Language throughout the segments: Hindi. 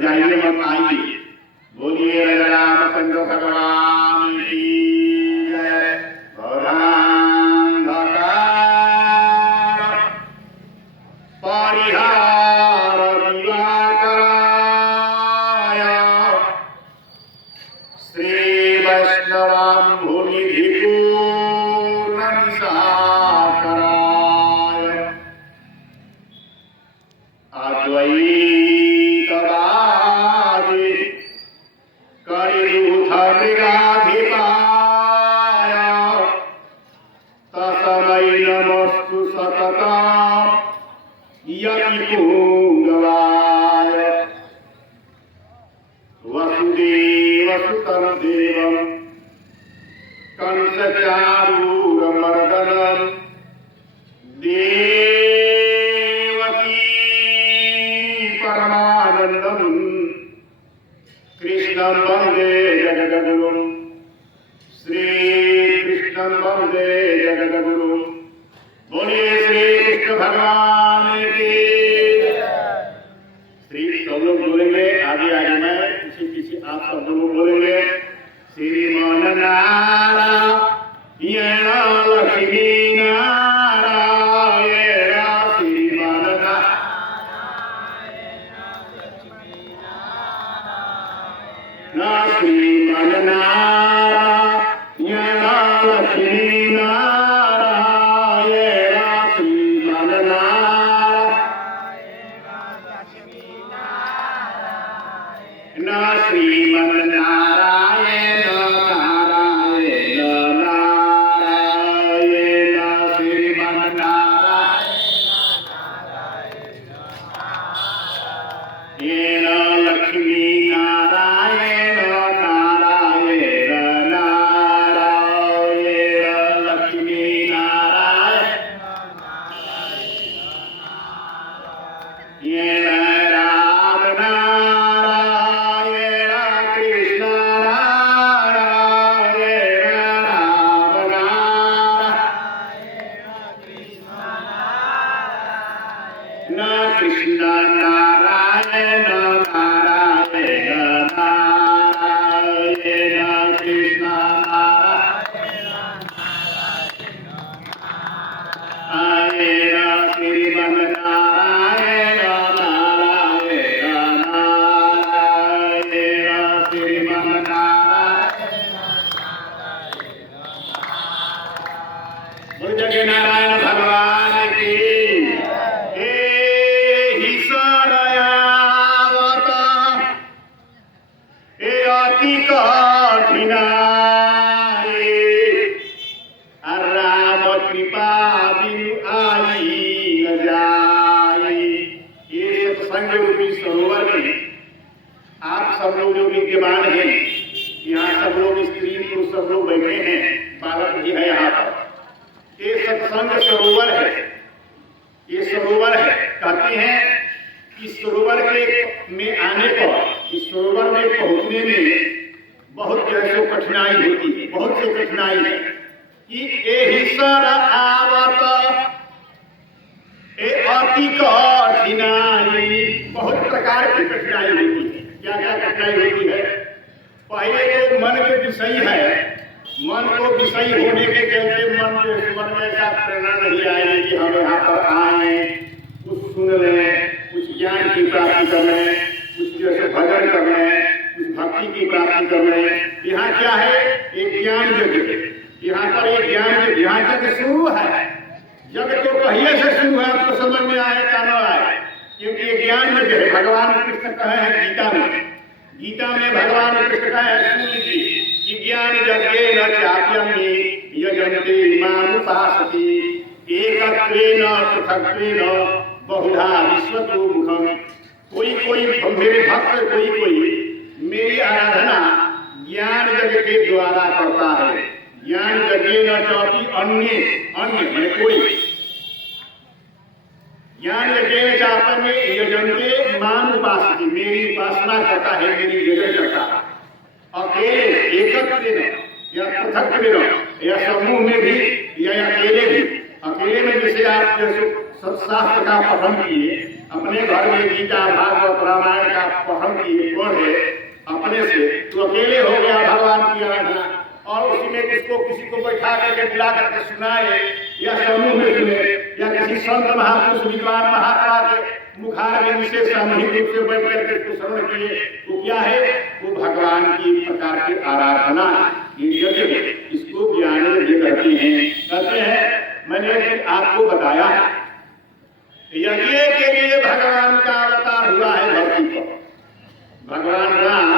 जाइए मत आइए। बोलिए रामचंद्र भगवान की जय। परिहार दिवाकराय श्री वैष्णवाम्भुनिधि पूर्णनिशाकराय अद्वैतवादी कलियुगमृगाधिपाय तस्मै नमस्तु सततम् यतिपूगवाय वसुदेवसुतं देवं कंसचारूरमर्दनं देवकी परमानन्दं कृष्णं वन्दे जगद्गुरुं श्रीकृष्णं वन्दे जगद्गुरुं। बोलिए श्री कृष्ण भगवान की। श्री सब लोग बोलेंगे, आगे आगे मैं पीछे पीछे आप सब लोग बोलेंगे। श्रीमान नारायण लक्ष्मी नारायण श्रीमान नारायण श्रीमान नारायण लक्ष्मी श्रीमन्नारायण नारायण नारायण श्रीमन्नारायण लक्ष्मी नारायण नारायण नारायण लक्ष्मी नारायण राम नारायण कृष्ण नारायण राम नारायण कृष्ण नारायण नारायण नारायण कृष्ण नारायण श्रीमन्नारायण नारायण भगवान की। हे ईश्वरयावत हे अति कठिनाई राम कृपा बिनु आई न जाई। ये सत्संग रूपी सरोवर में आप सब लोग जो विद्यमान हैं, यहाँ सब लोग स्त्री पुरुष सब लोग बैठे हैं, बालक जी है यहाँ पर। ये सत्संग सरोवर है, ये सरोवर है। कहते हैं इस सरोवर के में आने पर, इस सरोवर में पहुंचने में बहुत जैसे कठिनाई होती है, बहुत सी कठिनाई है कि ईश्वर आवत ए अति कठिनाई, बहुत प्रकार की कठिनाई होती है। क्या क्या कठिनाई होती है? पहले तो मन के विषय है, मन को विषयी होने के चलते मन में ऐसा प्रेरणा नहीं आएगी कि हम यहाँ पर आए, कुछ सुन लें, कुछ ज्ञान की प्राप्ति कर लें, कुछ जैसे भजन कर लें, कुछ भक्ति की प्राप्ति कर लें। यहाँ क्या है? एक ज्ञान यज्ञ। यहाँ पर एक ज्ञान यज्ञ, यहाँ यज्ञ शुरू है। यज्ञ तो पहले से शुरू है, आपको समझ में आएगा न आए, क्योंकि ये ज्ञान यज्ञ है। भगवान कृष्ण कहे हैं गीता में, गीता में भगवान कृष्ण कहे हैं सुन लीजिए, ज्ञान यज्ञेन चाप्यमि यजन्ते मामुपासति एकत्वेन पृथक्त्वेन बहुधा विश्वतो मुखम्। कोई कोई मेरे भक्त, कोई मेरी आराधना ज्ञान यज्ञ के द्वारा करता है। ज्ञान यज्ञेन चापि अन्य मैंने कोई ज्ञान यज्ञेन चाप्यमि यजन्ते मामुपासति, मेरी उपासना करता है, मेरी यज्ञ करता है। अकेले एकत्व या पृथक या समूह में भी या अकेले भी, अकेले में जैसे आप शास्त्र का पठन किए अपने घर में गीता भागवत रामायण का पठन किए पढ़े अपने से, तो अकेले हो गया भगवान की आराधना, और उसी में किसी को बैठा करके बुला करके सुनाए या समूह में सुने या किसी संत महापुरुष विद्वान महात्मा के मुखार में से सामूहिक रूप से बैठ करके इसको श्रवण किए, वो क्या है? वो भगवान की प्रकार की आराधना, ये यज्ञ, इसको ज्ञान यज्ञ कहते हैं। मैंने आपको बताया यज्ञ के लिए भगवान का अवतार हुआ है धरती पर। भगवान राम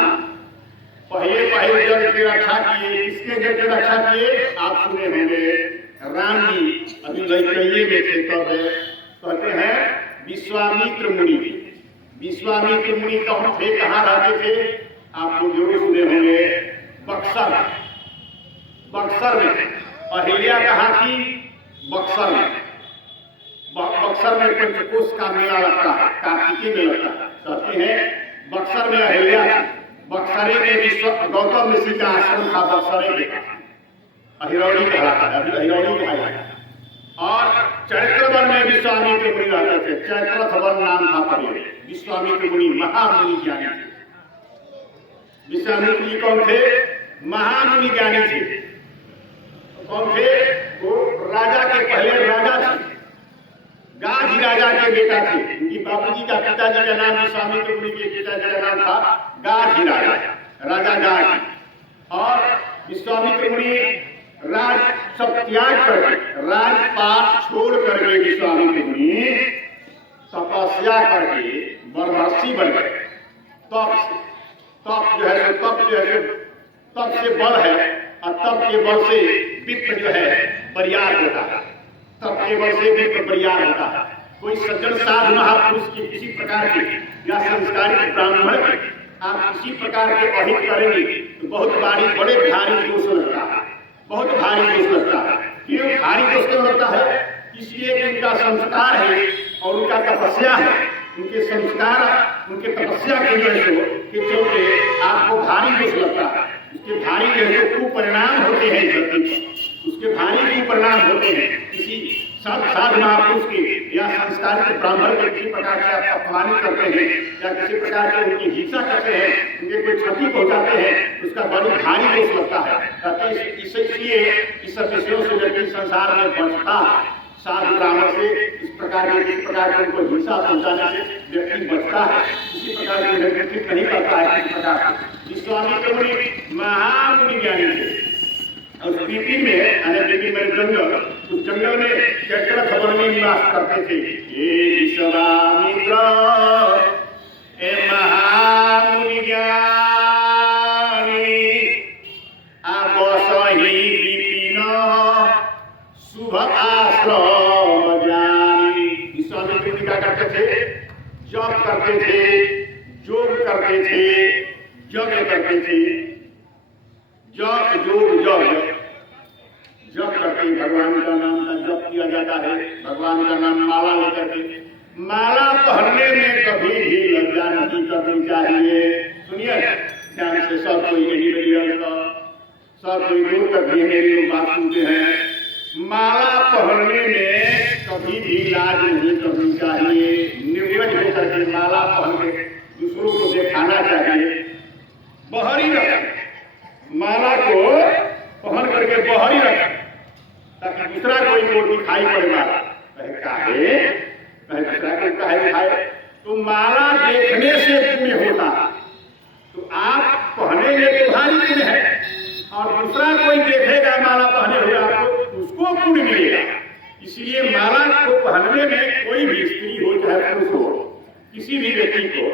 पहले जग की रक्षा किए। किसके जग की रक्षा किए? आप सुने होंगे, राम जी अभी लड़कइये में थे तब कहते हैं विश्वामित्र मुनि। विश्वामित्र मुनि कौन थे, कहाँ रहते थे? आप लोग जरूर सुने होंगे, बक्सर। बक्सर में अहिल्या कहाँ थी? बक्सर में। बक्सर में पंचकोश का मेला लगता है, कार्तिकी में लगता है। कहते हैं बक्सर में अहिल्या थी। बक्सरे में गौतम ऋषि का आश्रम था। बक्सरे में अहिरौली कहलाता है, अभी अहिरौली कहा जाता है। और चैत्रवन में विश्वामित्र मुनि रहते थे। चैत्रवन नाम था पहले। विश्वामित्र मुनि महामुनि ज्ञानी थे। विश्वामित्र जी कौन थे? महामुनि ज्ञानी थे। कौन थे? वो राजा के पहले राजा थे। गाधी राजा के बेटा थे। उनकी बापूजी का पिताजी का नाम विश्वामित्र मुनि के पिताजी का नाम था गाधी राजा, राजा गाधी। और विश्वामित्र मुनि राज सब त्याग करके, राजपाट छोड़ करके विश्वामित्र मुनि तपस्या करके ब्रह्मर्षि बन गए। तप जो है तप से बल है, और तप के बल से वित्त जो है बरियार होता है। तब केवल से भी बरियार होता है। कोई सज्जन साधु महापुरुष की किसी प्रकार के या संस्कारित ब्राह्मण के आप किसी प्रकार के अहित करेंगे तो बहुत बड़े भारी दोष लगता है। बहुत भारी दोष लगता है। क्यों भारी दोष क्यों लगता है? इसलिए कि उनका संस्कार है और उनका तपस्या है। उनके संस्कार, उनके तपस्या के चलते आपको भारी दोष लगता है। उसके भारी जो कुपरिणाम होते हैं धरती पर, उसके भारी कुपरिणाम होते हैं। किसी साधु महापुरुष के या संस्कारित ब्राह्मण के किसी प्रकार से आप अपमानित करते हैं या किसी प्रकार से उनकी हिंसा करते हैं, उनके कोई क्षति पहुंचाते हैं, उसका बड़ी भारी दोष लगता है। इसलिए इस सब विषयों से व्यक्ति संसार में बचता है। साधु ब्राह्मण से इस प्रकार के उनको हिंसा पहुंचाने से व्यक्ति बचता है। इसी प्रकार के व्यक्ति नहीं करता है। इस प्रकार विश्वामित्र मुनि महामुनि ज्ञानी थे। और पीपी में जंगल, उस जंगल में चैत्रवन में निवास करते थे। ये विश्वामित्र ए महामुनि ज्ञानी अवसहि विपिन शुभ आश्रम जानी। विश्वामित्र जी क्या करते थे? जप करते थे, योग करते थे, यज्ञ करते थे। जप योग जप करके भगवान का नाम का जप किया जाता है। भगवान का नाम माला लेकर के, माला पहनने में कभी भी लज्जा नहीं करनी चाहिए। सुनिए ध्यान से, सब कोई यही सब कोई दूर तक भी मेरी बात सुनते हैं। माला पहनने में कभी भी लाज नहीं करनी चाहिए। निर्लज होकर के माला पहन के दूसरों को दिखाना चाहिए। बहरी रखें, माला को पहन करके बहरी रखें ताकि दूसरा कोई को दिखाई पड़ेगा। दूसरा कोई कहे दिखाए तो माला देखने से पुण्य होता है। तो आप पहनेंगे तो भारी पुण्य है, और दूसरा कोई देखेगा माला पहने हुए आपको, उसको पुण्य मिलेगा। इसलिए माला को पहनने में कोई भी स्त्री हो चाहे पुरुष हो, किसी भी व्यक्ति को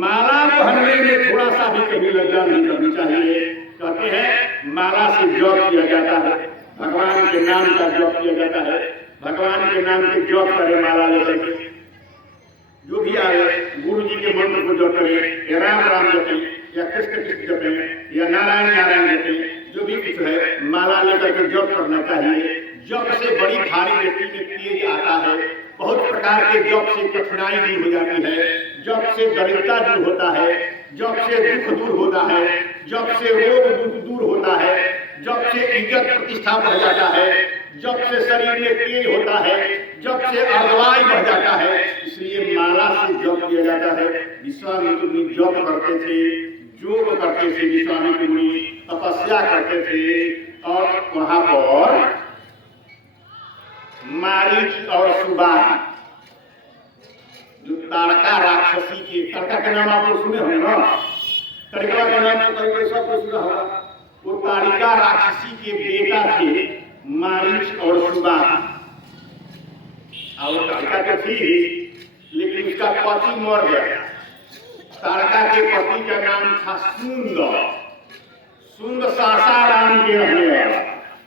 माला पहनने में थोड़ा सा भी कभी लज्जा नहीं करनी चाहिए। कहते हैं माला से जप किया जाता है, भगवान के नाम का जप किया जाता है। भगवान के नाम के जप करे माला लेकर के, जो भी आए गुरु जी के मंत्र को जप करें, या राम राम जपें, या कृष्ण कृष्ण जपें, या नारायण नारायण जपें, जो भी कुछ है माला लेकर के जप करना चाहिए। जप से बड़ी भारी व्यक्ति में तेज आता है। बहुत प्रकार के जप से कठिनाई दूर हो जाती है, जप से दरिद्रता दूर होता है, जप से दुख दूर होता है, जप से रोग दूर होता है, जब से इज्जत प्रतिष्ठा बढ़ जाता है, जब से शरीर में तेज होता है, जब से अर्धवायु बढ़ जाता है, इसलिए माला से जप किया जाता है। विश्वामित्र मुनि जप करते थे, योग करते थे, विश्वामित्र मुनि तपस्या करते थे और वहां पर मारीच और सुबाह जो तारका राक्षसी के, तारका के नाम आपको सुने होंगे ना, तारिका के नाम तो कई सबको सुना होगा। वो तारिका राक्षसी के बेटा थे मारीच और सुबाह। और तारिका तो थी लेकिन उसका पति मर गया। तारका के पति का नाम था सुंद। सुंद सासाराम के रहने वाला,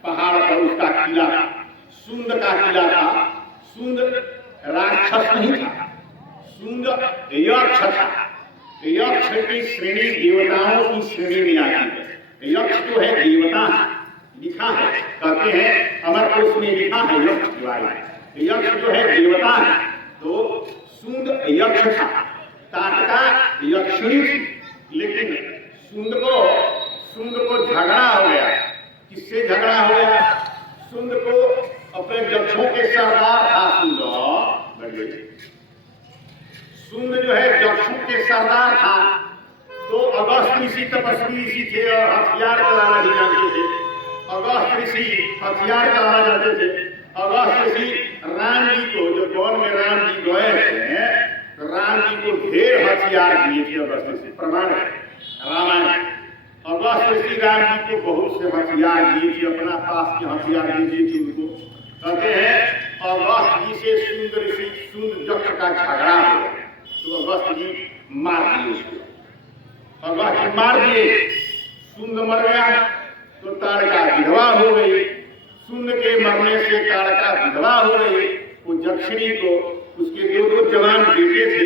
पहाड़ पर उसका किला था, सुंद का किला था। सुंद राक्षस नहीं था, सुंद यक्ष था। यक्ष की श्रेणी देवताओं की श्रेणी में आती है। यक्ष जो है देवता लिखा है, कहते हैं अमर कोश में लिखा है यक्ष के बारे में। यक्ष जो है देवता है, तो सुंद यक्ष था, तारका यक्षिणी थी। लेकिन सुंद को झगड़ा हो गया। किससे झगड़ा हो गया? सुंद को अपने यक्षों के सरदार था सुंद जो है यक्षों के सरदार था। तो अगस्त ऋषि तपस्वी ऋषि थे और हथियार चलाना भी जानते थे। अगस्त ऋषि हथियार चलाना जानते थे। अगस्त ऋषि राम जी को, जब वन में राम जी गए थे, तो राम जी को ढेर हथियार दिए थे अगस्त ऋषि। प्रमाण है रामायण। अगस्त ऋषि राम जी को बहुत से हथियार दिए थे, अपना पास के हथियार दिए थे उनको। कहते हैं अगस्त जी से सुंद यक्ष का झगड़ा हो गया, तो अगस्त जी मार दिए उसको। अगस्त जी मार दिए, सुंद मर गया, तो तारका विधवा हो गई। सुंद के मरने से तारका विधवा हो गई। वो यक्षिणी को, उसके दो जवान बेटे थे।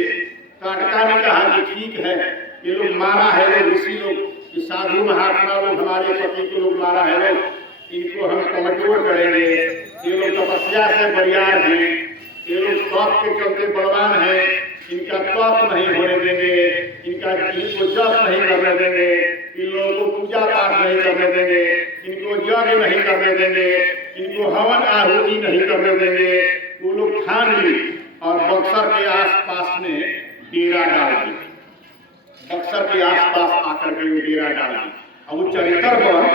तारका ने कहा कि ठीक है, ये लोग मारा है, लोग ऋषि लोग, साधु महात्मा लोग, हमारे पति को लोग मारा है लोग, इनको हम कमजोर करेंगे। ये लोग तपस्या से बरियार हैं, ये लोग तप के चलते बलवान हैं, इनका तप नहीं होने देंगे, इनको जप नहीं करने देंगे, इन लोगों को पूजा पाठ नहीं करने देंगे, इनको यज्ञ नहीं करने देंगे, इनको हवन आहुति नहीं करने देंगे। वो लोग ठान ली और बक्सर के आसपास में डेरा डाल दी। बक्सर के आसपास आकर के वो डेरा डाल दी। अब वो चरित्र वन,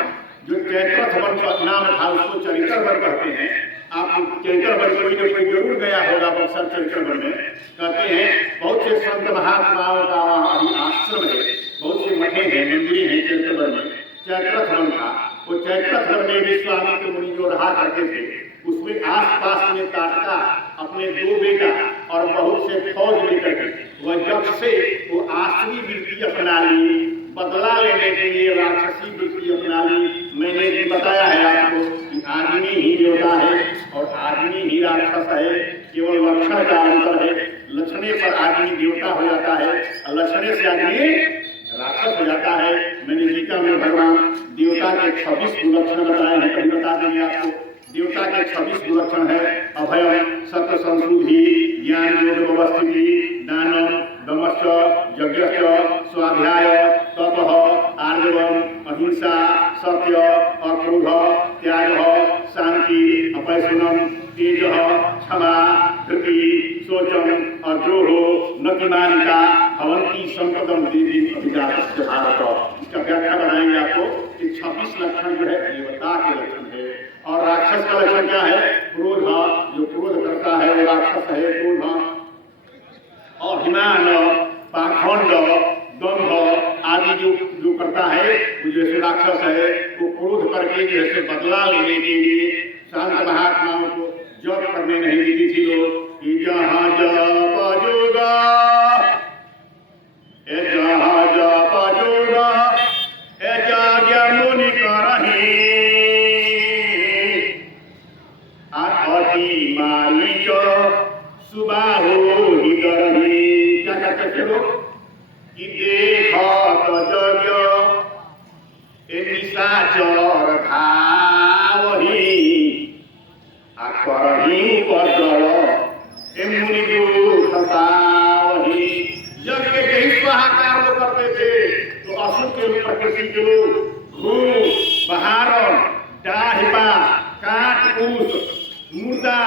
जो चैत्रथ वन का नाम था, उसको चरित्र वन कहते हैं। आप चरित्र वन कोई न कोई जरूर गया होगा बक्सर चरित्र वन में। कहते हैं बहुत से संत महात्माओं का वहाँ अभी आश्रम है, बहुत से मठे हैं, मंदिरें हैं चरित्र वन में। चैत्रथ वन था, वो चैत्रथ वन में विश्वामित्र मुनि जो रहा करते थे, उसमें आसपास में तारका अपने दो बेटा और बहुत से फौज लेकर के वह यक्ष से वो आसुरी वृत्ति अपना ली, बदला लेने के लिए राक्षसी वृत्ति अपना ली। मैंने भी बताया है आपको कि आदमी ही देवता है और आदमी ही राक्षस है, केवल लक्षण का अंतर है। लक्षणे पर आदमी देवता हो जाता है और लक्षणे से आदमी राक्षस हो जाता है। मैंने गीता में भगवान देवता के 26 गुणलक्षण बताए हैं, कभी बता देंगे आपको। देवता के 26 गुणलक्षण है: अभयम, सत्य, संशुद्धि, ज्ञान, योग, व्यवस्थिति, दानम, दमश्च, यज्ञश्च, स्वाध्याय, तपः, आर्जवम, अहिंसा, सत्य, अक्रोध, त्याग, शांति, अपैशुनम, तेज, क्षमा, धृति, शोचम, अद्रोहो, नतिमानिता, भवंती संपदम देवी अभिजात भारत। इसका व्याख्या बनाएंगे आपको कि 26 लक्षण जो है देवता के लक्षण है। और राक्षस का लक्षण क्या है? क्रोध। जो क्रोध करता है वो राक्षस है, क्रोध। और अभिमान, पाखंड, दंभ आदि जो करता है वो जैसे राक्षस है। वो क्रोध करके जैसे बदला लेने के लिए संत महात्माओं को जप करने नहीं देती थी लोग। जहाँ जप जोगा, जहाँ जप जोगा, यज्ञ मुनि करहि, अति मालिक सुबाहो ही करहि। क्या कहते थे लोग कि देखत यज्ञ निशाचर धावहि, करहि पदल मुनि दुख पावहि। यज्ञ के ही स्वाहाकार लोग करते थे, तो असुर के प्रकृति के लोग घूम बहारण, डाहिपा, काट कूस, मुर्दा,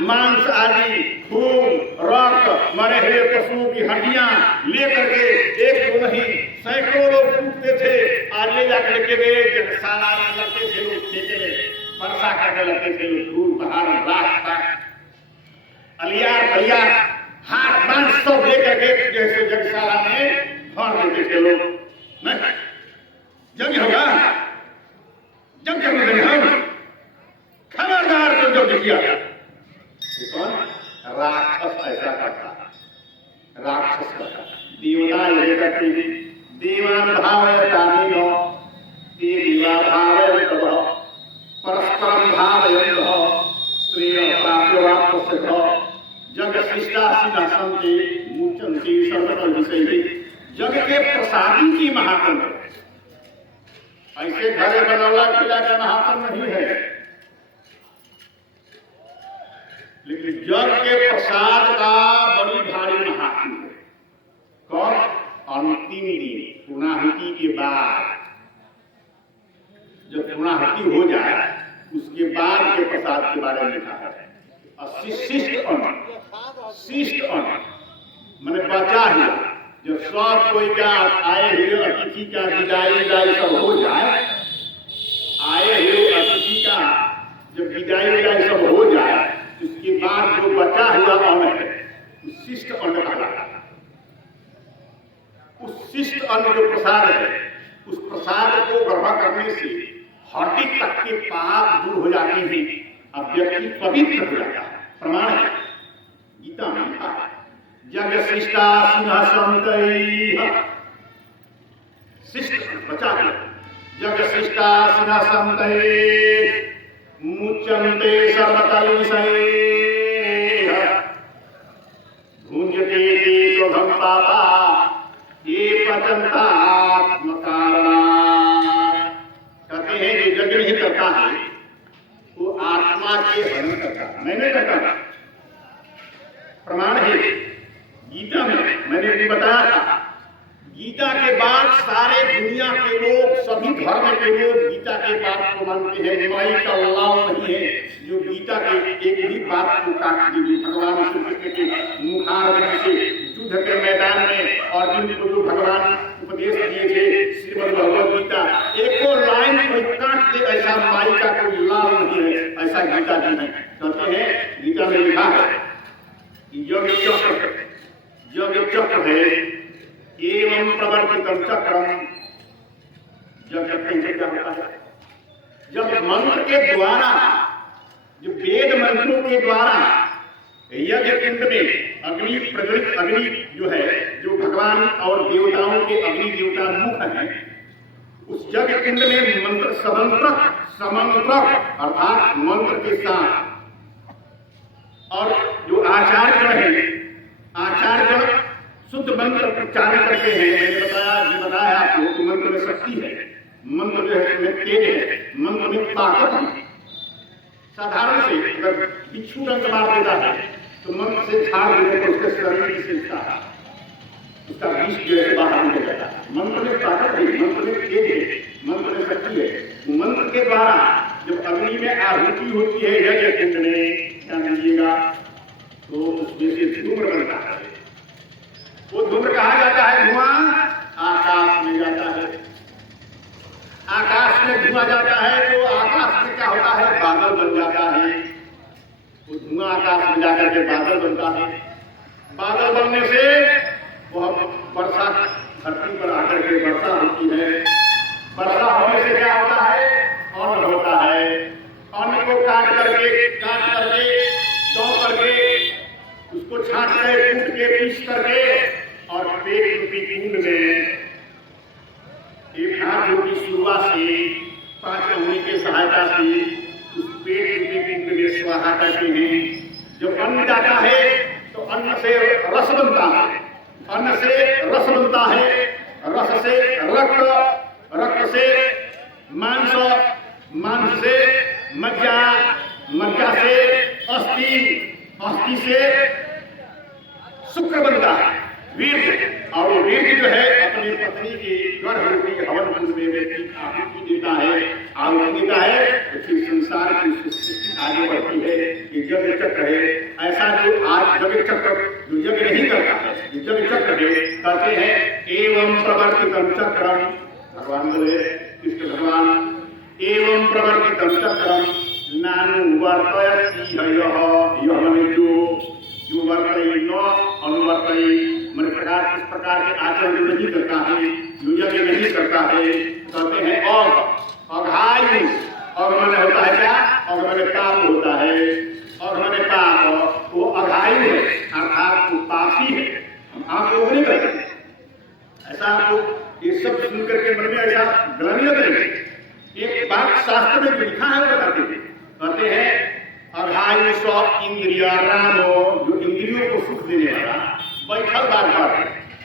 मांस आदि, खून, रक्त, मरे हुए पशुओं की हड्डियां लेकर के एक दो नहीं सैकड़ों लोग टूटते थे और ले जाकर के गए सारा लगते थे लोग खेते में वर्षा करने लगते थे लोग धूल पहाड़ रात अलियार भैया हाथ बांध सब लेकर के जैसे जगशाला में फाड़ देते थे लोग। नहीं जंग होगा, जंग करने देंगे हम, खबरदार तो जब किया कौन राक्षस ऐसा करता, राक्षस करता देवता ये करते हैं देवान भावयतानिनो ते दिवा भावयन्तः परस्परं भावयन्तः श्रेय प्राप्यवाप्तस्य जग शिष्टासिनः सन्ति मुच्यन्ते सर्वतः विषयैः। जग के प्रसादी की महात्म ऐसे घरे बनौला किला का महात्म नहीं है, लेकिन जग के प्रसाद का बड़ी भारी महात्म है। कौन? अंतिम दिन पूर्णाहुति के बाद, जब पूर्णाहुति हो जाए उसके बाद के प्रसाद के बारे में कहा है। शिष्ट अन्न मैंने बचा ही जब सब कोई का आए हुए अतिथि का विदाई सब हो जाए, आए हुए अतिथि का जब विदाई सब हो जाए उसके बाद जो बचा हुआ अन्न है उस शिष्ट अन्न कहलाता है। उस शिष्ट अन्न जो प्रसाद है उस प्रसाद को ग्रहण करने से हड्डी तक के पाप दूर हो जाते हैं और व्यक्ति पवित्र हो जाता है। प्रमाण है गीता में लिखा है जग शिष्टा सिंहासनतैः शिष्ट बचा गया जग शिष्टा सिंहासनतैः मुच्यन्ते सर्वतः विषयैः भुञ्जते ते त्वघं पापा ये पचन्तात्मकारणात्। कहते हैं जो यज्ञ नहीं करता है वो आत्मा के हरण करता है, मैंने करता। प्रमाण है गीता में, मैंने भी बताया था गीता के बाद सारे दुनिया के लोग, सभी धर्म के लोग गीता के बात को मानते हैं। माई का अल्लाह नहीं है जो गीता के एक भी बात को काट दीजिए। भगवान श्री कृष्ण के मुखारविंद से युद्ध के मैदान में अर्जुन को जो भगवान उपदेश दिए थे श्रीमद् भगवद गीता, एको लाइन कोई काट दे ऐसा माई का कोई लाभ नहीं है, ऐसा गीता जी है। कहते हैं गीता में लिखा है योग चक्र है एवं प्रवर्तितम चक्रम। जब क्या होता है? जब मंत्र के द्वारा, जो वेद मंत्रों के द्वारा यज्ञ कुंड में अग्नि प्रज्वलित अग्नि जो है, जो भगवान और देवताओं के अग्नि देवता मुख हैं, उस यज्ञ कुंड में मंत्र समंत्रक अर्थात मंत्र के साथ और जो आचार्य है, आचार्य शुद्ध मंत्र उच्चारण करते हैं। मैंने बताया आपको कि मंत्र में शक्ति है, मंत्र जो है में तेज है, मंत्र में ताकत है। साधारण से अगर बिच्छू रंग मार देता है तो मंत्र से झाड़ देने पर उसके शरीर की शिक्षा उसका विष जो है बाहर निकल जाता है। मंत्र में ताकत है, मंत्र में तेज है, मंत्र में शक्ति है। मंत्र के द्वारा जब अग्नि में आहुति होती है यज्ञ कुंड में, क्या कीजिएगा तो उसमें से धूम्र बनता है। वो धूम्र कहा जाता है धुआं आकाश में जाता है। आकाश में धुआं जाता है तो आकाश में क्या होता है? बादल बन जाता है। वो धुआं आकाश में जाकर के बादल बनता है। बादल बनने से वह वर्षा धरती पर आकर के वर्षा होती है। वर्षा होने से क्या होता है? अन्न होता है। अन्न को काट करके दौड़ करके उसको छांट कर कूट के पीस करके और पेट रूपी कुंड में एक हाथ रूपी शुरुआत से 5 अंगुली के सहायता से उस पेट रूपी कुंड में स्वाहा करते हैं। जब अन्न जाता है तो अन्न से रस बनता है, अन्न से रस बनता है, रस से रक्त, रक्त से मांस, मांस से मज्जा, मज्जा से अस्थि, अस्थि से शुक्र बनता है, वीर्य। और वीर्य जो है अपनी पत्नी के गर्भ रूपी हवन कुंड में व्यक्ति आहुति देता है। आगे का है तो फिर संसार की सृष्टि आगे बढ़ती है। ये यज्ञ चक्र है। ऐसा जो आज यज्ञ चक्र जो यज्ञ नहीं करता है, जो यज्ञ चक्र है कहते हैं एवं प्रवर्तितम चक्रम, भगवान बोले कृष्ण भगवान, एवं प्रवर्तितम चक्रम नानुवर्तयति यह मैंने जो वर्तई न अनुवर्तई मन प्रकार किस प्रकार के आचरण नहीं करता है, जो यज्ञ नहीं करता है, कहते हैं अघायु। और मैंने होता है क्या? और मैंने पाप होता है। और मैंने पाप वो अघायु है, अर्थात वो पापी है। हम आप लोग नहीं करते ऐसा। आपको ये सब सुन करके मन में ऐसा ग्लानि न करेंगे। एक बात शास्त्र में जो लिखा है वो बताते हैं, कहते हैं अघायु स्व इंद्रिया रामो, जो इंद्रियों को सुख देने वाला बैठल बार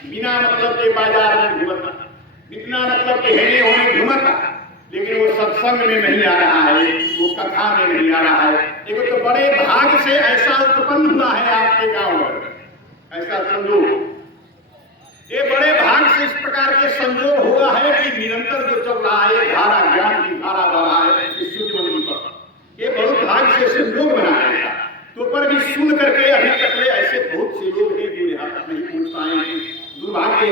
बिना मतलब के बाजार में घूमता, बिना मतलब के हेले होने घूमता, लेकिन वो सत्संग में नहीं आ रहा है, वो कथा में नहीं आ रहा है। एक तो बड़े भाग से ऐसा उत्पन्न हुआ है आपके गांव में, ऐसा संजोग, ये बड़े भाग से इस प्रकार के संजोग हुआ है कि निरंतर जो चल रहा है धारा, ज्ञान की धारा बह रहा है इस सूर्य मंदिर पर, ये बहुत भाग से संजोग बना है। तो पर भी सुन करके अभी तक ऐसे बहुत से लोग हैं जो यहाँ तक नहीं पहुंच पाए हैं। दुर्भाग्य है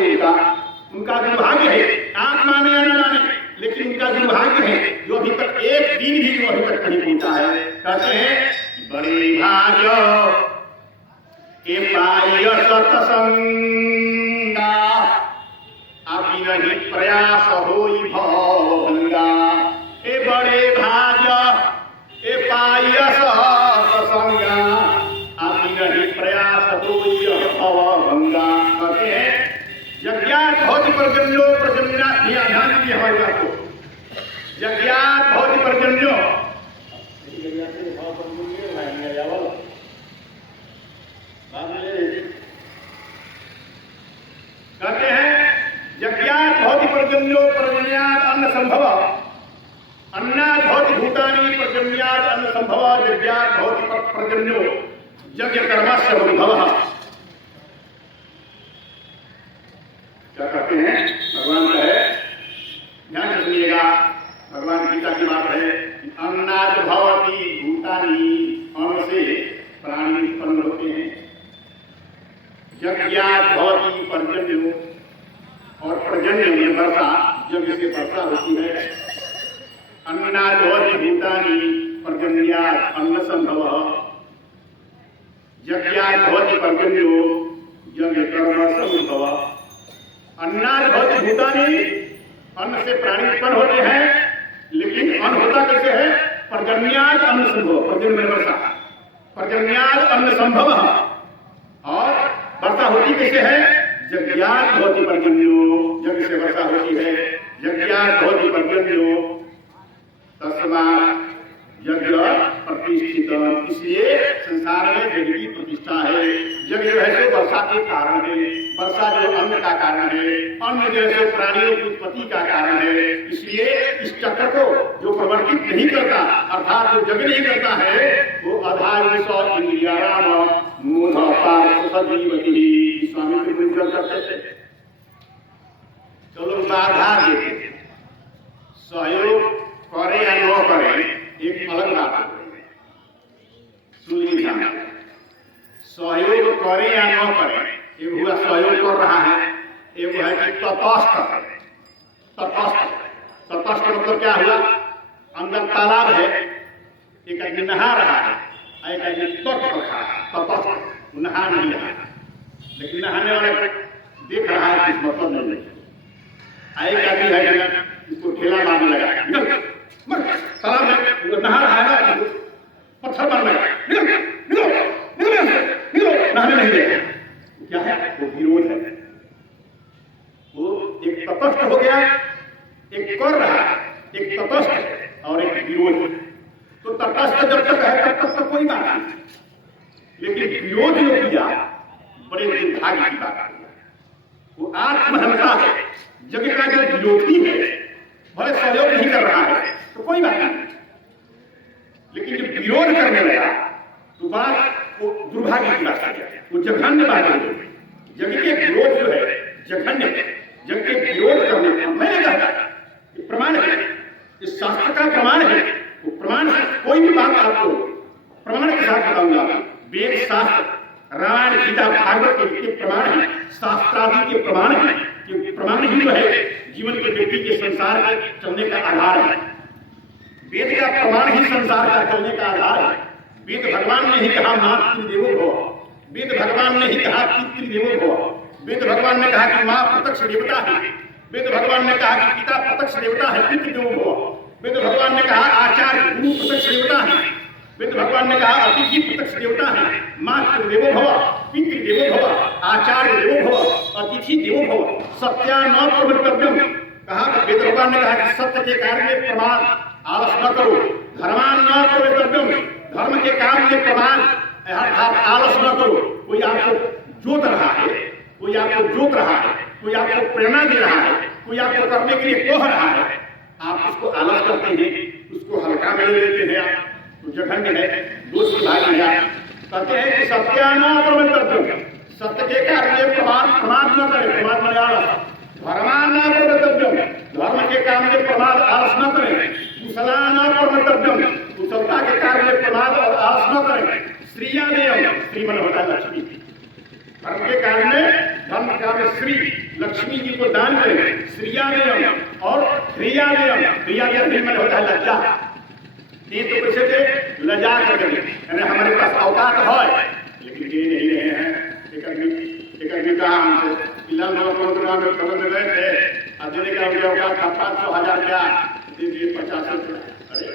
उनका दुर्भाग्य है, आप माने या न माने, लेकिन उनका दुर्भाग्य है जो अभी तक एक दिन भी जो अभी तक नहीं पहुंचा है। कहते हैं बड़े भाग्य के पाय सत्संगा, अभी नहीं प्रयास होई भंगा। ए बड़े भाग्य ए पाय सत्संगा, अभी नहीं प्रयास होई भंगा। कहते हैं यज्ञात भौति पर्जन्यो प्रजन्या, ध्यान दीजिए हमारी बात को, यज्ञात भौति पर्जन्यो, कहते हैं यज्ञात भौति पर्जन्यो पर्जन्याद अन्न संभव, अन्नाद भौति भूतानि पर्जन्याद अन्न संभव, यज्ञात भौति पर्जन्यो यज्ञ कर्मस्य अनुभवः। क्या कहते हैं? भगवान का है, ध्यान से सुनिएगा, भगवान गीता की बात है। अन्नाद भवति भूतानि, अन्न से प्राणी उत्पन्न होते हैं। यज्ञात भवति पर्जन्यो, और पर्जन्य में वर्षा, यज्ञ से वर्षा होती है। अन्नाद भवति भूतानि पर्जन्यात् अन्न संभवः, यज्ञात भवति पर्जन्यो यज्ञ कर्म संभवः। अन्नाद भवति भूतानि, अन्न से प्राणी उत्पन्न होते हैं, लेकिन अन्न होता कैसे है? पर्जन्याद अन्न संभव, पर्जन्य में वर्षा, पर्जन्याद अन्न संभव। और वर्षा होती कैसे है? यज्ञात भवति पर्जन्यो, यज्ञ से वर्षा होती है। यज्ञात भवति पर्जन्यो तस्मात् यज्ञ प्रतिष्ठित, इसलिए संसार में यज्ञ की प्रतिष्ठा है। यज्ञ जो है सो वर्षा के कारण है, वर्षा जो अन्न का कारण है, अन्न जो है सो प्राणियों की उत्पत्ति का कारण है। इसलिए इस चक्र को जो प्रवर्तित नहीं करता, अर्थात जो यज्ञ नहीं करता है, वो अधार्य सौ इंद्रियाराम मूढ़ पार्थ सजीवती, स्वामी त्रिपुर करते थे। चलो बाधा देते, सहयोग करे या न करे एक अलग बात है, सुनिए ध्यान। सहयोग करे या न करे, एक हुआ सहयोग कर रहा है, एक है कि तटस्थ। तटस्थ मतलब क्या हुआ? अंदर तालाब है, एक आदमी नहा रहा है, एक आदमी तट पर खड़ा है, तटस्थ, नहा नहीं रहा है, लेकिन नहाने वाला देख रहा है कुछ मतलब नहीं है। एक आदमी है इसको ठेला मारने लगा, तालाब में नहा रहा है ना, पत्थर मारने लगा, निकलो, नहाने नहीं देगा। क्या है? वो विरोध है। वो एक तटस्थ हो गया, एक कर रहा है, एक तटस्थ और एक विरोध। तो तटस्थ जब तक है तब तक तो कोई बात नहीं, लेकिन विरोध जो किया बड़े दुर्भाग्य की बात है। वो आत्महंता है, यज्ञ का जो विरोधी है, भले सहयोग नहीं कर रहा है तो कोई बात नहीं, लेकिन जब विरोध करने लगा तो बात वो दुर्भाग्य की बात आ गया, वो जघन्य बात हो गई। यज्ञ के विरोध जो है जघन्य है, यज्ञ के विरोध करने का मैंने कहा प्रमाण है, इस शास्त्र का प्रमाण है, क्योंकि प्रमाण ही तो है जीवन के व्यक्ति के संसार के चलने का आधार है। वेद का प्रमाण ही संसार का चलने का आधार है। वेद भगवान ने ही कहा मातृदेवो भव, वेद भगवान ने ही कहा पितृदेवो भव, वेद भगवान ने कहा कि माँ प्रत्यक्ष देवता है, वेद भगवान ने कहा कि पिता प्रत्यक्ष देवता है पितृदेवो भव, वेद भगवान ने कहा आचार्य गुरु प्रत्यक्ष देवता है, वेद भगवान ने कहा अतिथि प्रत्यक्ष देवता है, मातृदेवो भव, पितृदेवो भव, आचार्य देवो भव, अतिथि देवो भव, सत्या न प्रवर्तव्यम। कहा वेद भगवान ने कहा कि सत्य के कार्य में प्रमाण आलस न करो, धर्मान न प्रवर्तव्यम, धर्म के काम में प्रमाण अर्थात आलस न करो। कोई आपको जोत रहा है, कोई आपको जोत रहा है, कोई आपको प्रेरणा दे रहा है, कोई आपको करने के लिए कह रहा है, आप उसको आलस करते हैं, उसको हल्का में ले लेते हैं, आप तो जघन्य है, दोष विभाग है। कहते हैं कि सत्यानाप्रवर्तव्यम, सत्य के कार्य में प्रमाण न करें, प्रमाण में आलस, धर्मानाप्रवर्तव्यम, धर्म के काम में प्रमाद आलस न करें, कुशलानाप्रवर्तव्यम, कुशलता के कार्य में प्रमाद और आलस न करें, श्रीयादेयम, श्री मन होता है लक्ष्मी, धर्म के कार्य में धर्म का में श्री लक्ष्मी जी को दान करें, श्रीयादेयम और ह्रियादेयम, ह्रियादेयम मन होता है लज्जा। ये तो कैसे थे लजा कर यानी हमारे पास औकात है लेकिन ये नहीं रहे हैं। एक आदमी कहा हमसे जिला प्रोग्राम में खबर में गए थे, अजने का औकात था 500,000 क्या दे दिए 50। अरे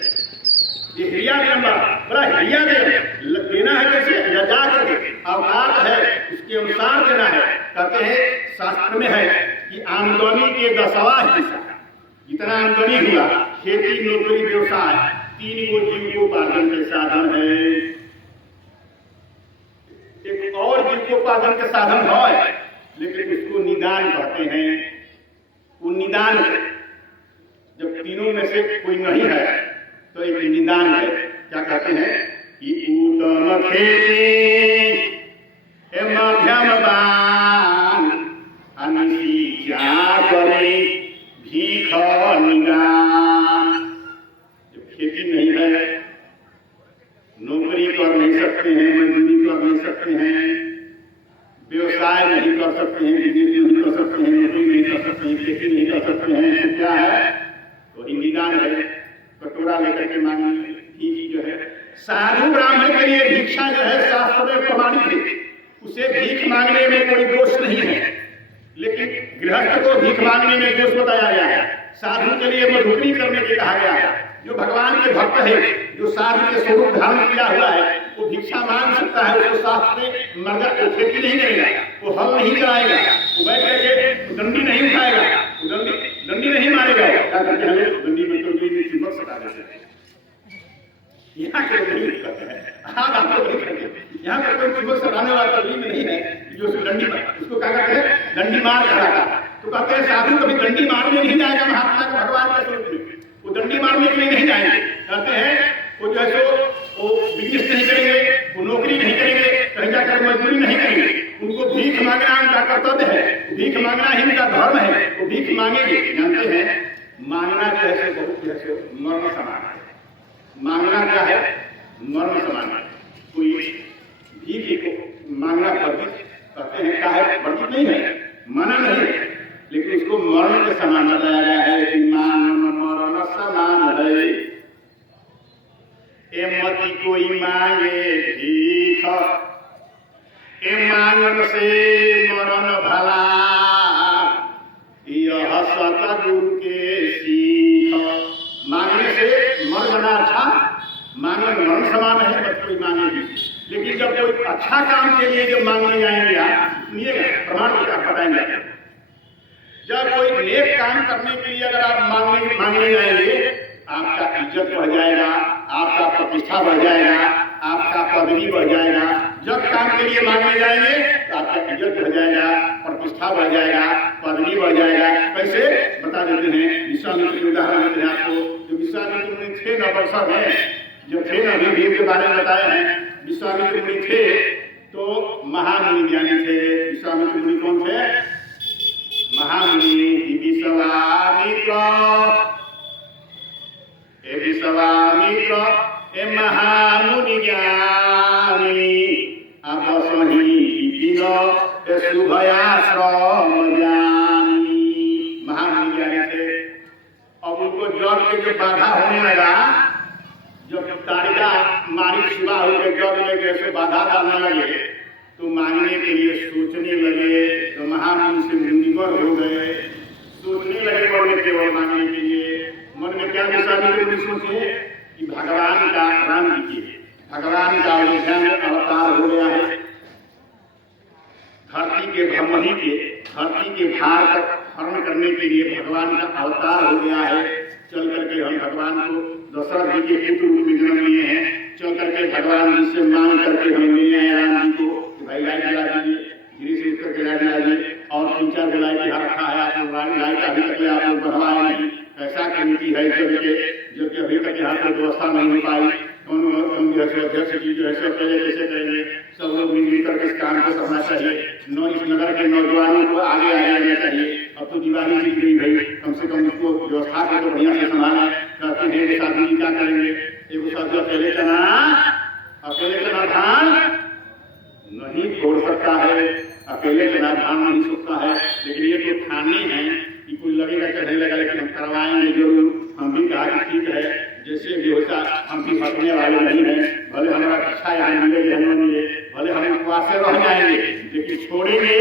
ये हिरिया बड़ा हिरिया देना है, कैसे लजा करके औकात है उसके अनुसार देना है। कहते हैं शास्त्र में है कि आमदनी के 10वां हिस्सा जितना आमदनी हुआ खेती नौकरी व्यवसाय 3 गो जीविकोपार्जन के साधन है। एक और जीविकोपार्जन के साधन है लेकिन उसको निदान कहते हैं। वो निदान जब तीनों में से कोई नहीं है तो एक निदान है। क्या कहते हैं कि उत्तम खेती मध्यम दान अनिसिया करे भीख निदान। जब खेती नहीं है, नौकरी कर नहीं सकते हैं, मजदूरी कर नहीं सकते हैं, व्यवसाय नहीं कर सकते हैं, बिजनेस नहीं कर सकते हैं, नौकरी नहीं कर सकते हैं, खेती नहीं कर सकते हैं, तो क्या है तो निदान है। कटोरा लेकर के मांगने की जो है साधु ब्राह्मण के लिए भिक्षा जो है शास्त्र में प्रमाणित है, उसे भीख मांगने में कोई दोष नहीं है। लेकिन गृहस्थ को भीख मांगने में दोष बताया गया है। साधु के लिए मधुकरी करने के कहा गया है। जो भगवान के भक्त है, जो साधु के स्वरूप धारण किया हुआ है, वो भिक्षा मांग सकता है। उसको शास्त्र में मर्दा को खेती नहीं करेगा, वो हल नहीं चलाएगा, वो बैठ करके डंडी नहीं उठाएगा, डंडी नहीं मारेगा। क्या करते हैं लोग डंडी में तो चिपक सका देते हैं। यहाँ के लोग नहीं करते हैं, यहाँ पर कोई चिपक सकाने वाला तरीका नहीं है जो उसको डंडी उसको क्या कहते हैं डंडी मार कराता। तो कहते हैं साधु कभी डंडी मारने नहीं जाएगा महात्मा के भगवान के स्वरूप में, वो डंडी मारने के लिए नहीं जाएंगे। कहते हैं वो जो है वो बिजनेस नहीं करेंगे, वो नौकरी नहीं करेंगे, कहीं जाकर मजदूरी नहीं करेंगे, उनको भीख मांगना उनका कर्तव्य है, भीख मांगना ही उनका धर्म है, वो भीख मांगेंगे। जानते हैं मांगना जैसे बहुत जैसे मर्म समान है। मांगना क्या है मर्म समान है। कोई भीख को मांगना वर्जित कहते हैं, क्या है वर्जित नहीं है, मना नहीं है, लेकिन उसको मरण के समान बताया गया है कि मरण समान है। ए मति कोई मांगे भीख, ए मांगन से मरण भला, यह सतगुरु के सीख। मांगने से मर जाना अच्छा, मांगन मरण समान है, मत कोई मांगेगी। लेकिन जब कोई अच्छा काम के लिए जब मांगने जाएंगे, आप सुनिएगा प्रमाण क्या बताएंगे। जब कोई नेक काम करने के लिए अगर आप मांगने जाएंगे, आपका इज्जत बढ़ जाएगा, आपका प्रतिष्ठा बढ़ जाएगा, आपका पदवी बढ़ जाएगा। जब काम के लिए मांगने जाएंगे तो आपका इज्जत बढ़ जाएगा, प्रतिष्ठा बढ़ जाएगा, पदवी बढ़ जाएगा। कैसे बता देते हैं, विश्वामित्र के उदाहरण देते हैं आपको। जो विश्वामित्र मुनि थे नववर्षा में, जो थे ना अभी के बारे में बताए हैं। विश्वामित्र मुनि थे तो महामुनि ज्ञानी थे। विश्वामित्र मुनि कौन थे? महामुनि। विश्वामित्र ए महामुनि ज्ञानी, आप सही शुभयाश्रम अब उनको जग के जो बाधा होने लगा, जब तारिका मारी शिवा होकर जग में जैसे बाधा डालने लगे तो मांगने के लिए सोचने लगे, तो महामुनि से मुनिवर हो गए, सोचने लगे पड़ने केवल मांगने के लिए। मन में क्या विचार सोचे कि भगवान का राम जी के भगवान का अयोध्या में अवतार हो गया है, धरती के भार का हरण करने के लिए भगवान का अवतार हो गया है। चल करके हम भगवान को दशरथ जी के पुत्र रूप में जन्म लिए हैं, चल करके भगवान जी से मांग करके हम ले आए राम जी को, भाई लाइट जला दीजिए, धीरे से उत्तर के लाइट जला दीजिए। और 3-4 लाइट यहाँ रखा है, आप लोग लाइट अभी तक आप लोग बढ़वाए नहीं, ऐसा कमेटी है जो कि अभी तक यहाँ पर व्यवस्था नहीं हो पाई। कौन जो है अध्यक्ष जी जो है सब पहले कैसे करेंगे, सब लोग मिल करके इस काम को करना चाहिए। इस नगर के नौजवानों को आगे आना चाहिए। अब तो दिवाली जीत गई भाई, कम से कम इसको व्यवस्था को तो बढ़िया से संभालना। कहते हैं शादी जी क्या करेंगे, एक साथ अकेले चना धान नहीं छोड़ सकता है, अकेले चना धान नहीं सकता है, लेकिन ये तो ठाने हैं कि कोई लगेगा चढ़ने लगा, लेकिन हम करवाएंगे जरूर। हम भी कहा कि ठीक है, जैसे भी होता हम भी हटने वाले नहीं हैं, भले हमारा अच्छा यहाँ मिले जन्म मिले, भले हम उपवास से रह जाएंगे, लेकिन छोड़ेंगे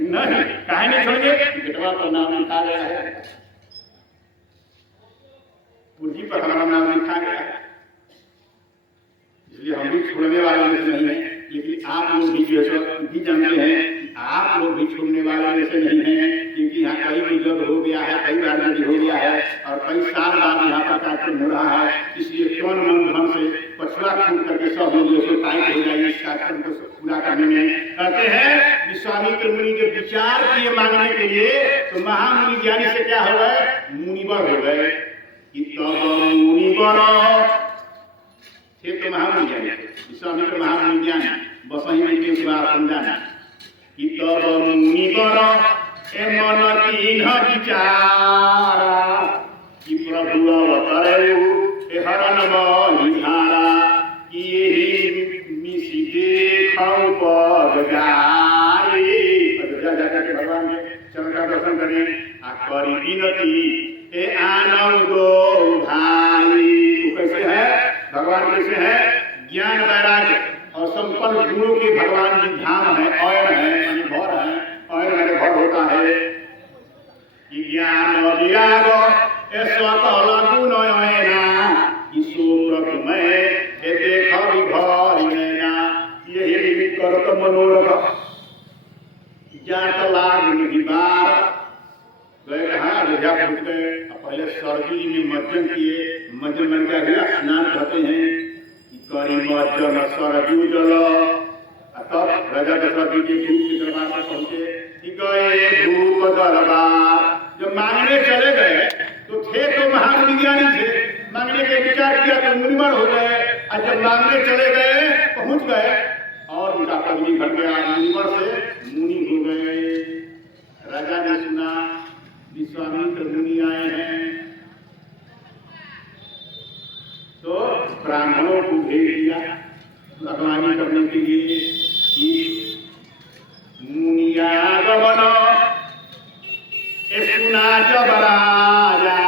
नहीं। काहे नहीं छोड़ेंगे, बेटवा पर नाम लिखा गया है, पूंजी पर हमारा नाम लिखा गया है, इसलिए हम भी छोड़ने वाले नहीं है। लेकिन आप लोग भी जैसे भी जानते हैं, आप लोग भी छोड़ने वाले जैसे नहीं हैं, क्योंकि यहाँ कई बुजुर्ग हो गया है, कई बार भी हो गया है, और कई साल बाद यहाँ पर कार्यक्रम हो रहा है। इसलिए कौन मन धन से पछुआ छूट करके सब लोग जैसे टाइट हो जाए इस कार्यक्रम को पूरा करने में। कहते हैं विश्वामित्र मुनि के विचार किए मांगने के लिए, तो महामुनि ज्ञानी से क्या हो गए, मुनिवर हो गए। मुनिवर थे तो महामुनि ज्ञानी, विश्वामित्र महामुनि ज्ञानी, बस वही में समझाना कि तब मुनिवर मन तीन विचारा कि प्रभु अवतरऊ हरण बलिहारा कि यही मिसी देखौ पद जाए। अयोध्या जाकर के भगवान के चरण का दर्शन करें, आ करी विनती ए आनव दो भाई। तो कैसे है भगवान, कैसे है, ज्ञान वैराग्य और संपन्न गुणों के भगवान जी धाम है, और है भर है, और मेरे भर होता है। ज्ञान विराग स्वतल गुणयना ईशो प्रभु में देख विभरिणा यही करत मनोरथ जात लाग निबार। गए कहाँ, अयोध्या पहुंच गए। पहले सरजू जी में मज्जन किए, मज्जन मन का स्नान करते हैं, करी मज्जन सरजू जल। तब राजा दशरथ जी के धूप के दरबार पर पहुंचे, गए धूप दरबार। जब मांगने चले गए तो थे तो महामुनि ज्ञानी थे, मांगने के विचार किया तो मुनिवर हो गए, और जब मांगने चले गए पहुंच गए और उनका पदवी घट गया, मुनिवर से मुनि हो गए। राजा ने सुना विश्वामित्र मुनि आए हैं, तो ब्राह्मणों को भेज दिया अगवानी करने के लिए कि मुनियागमन सुना जब राजा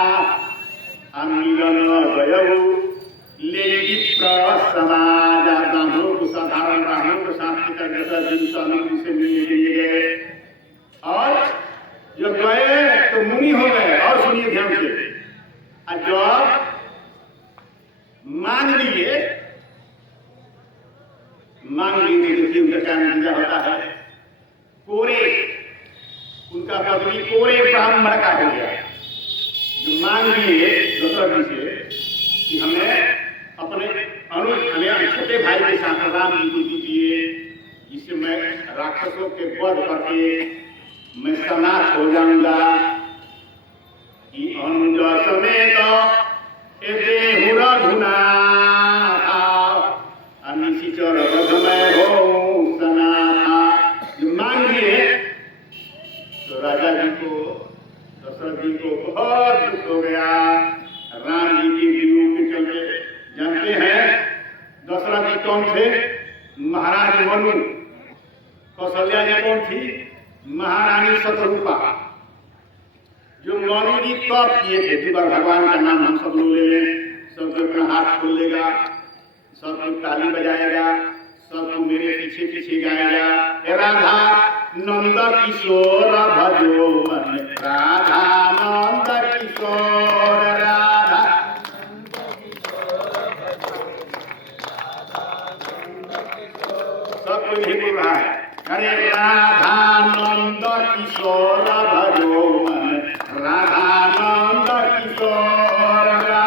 अमिलन गयऊ ले समाज। ब्राह्मणों को साधारण ब्राह्मणों को शांति करके स्वामी से मिलने के लिए गए, और जब गए तो मुनि हो गए। और सुनिए ध्यान से, जब मांग लिए देखिए उनका क्या नतीजा होता है। कोरे, उनका पदवी कोरे ब्राह्मण का हो गया। जो मांग लिए दशरथ जी से कि हमें अपने हमें छोटे भाई के साथ राम जी को दीजिए, जिससे मैं राक्षसों के वध करके मैं सनाथ हो जाऊंगा। कि अनुज समेत देहु रघुनाथ निशिचर वध में हो सनाथ। जो मांग लिए तो राजा जी को, दशरथ जी को बहुत दुख हो गया। राम जी के वियोग के चलते, जानते हैं दशरथ जी कौन थे, महाराज मनु। कौशल्या जी कौन थी, महारानी शतरूपा। जो मनु जी तप किए थे, एक बार भगवान का नाम हम सब लोग ले लें, सब कोई अपना हाथ खोल लेगा, सब कोई ताली बजाएगा, सब कोई मेरे पीछे पीछे गाएगा, राधा नंद किशोर भजो मन, राधा नंद किशोर, राधा सब कोई नहीं बोल रहा है। अरे राधा नंद किशोर भजो मन, राधा नंद किशोर, राधा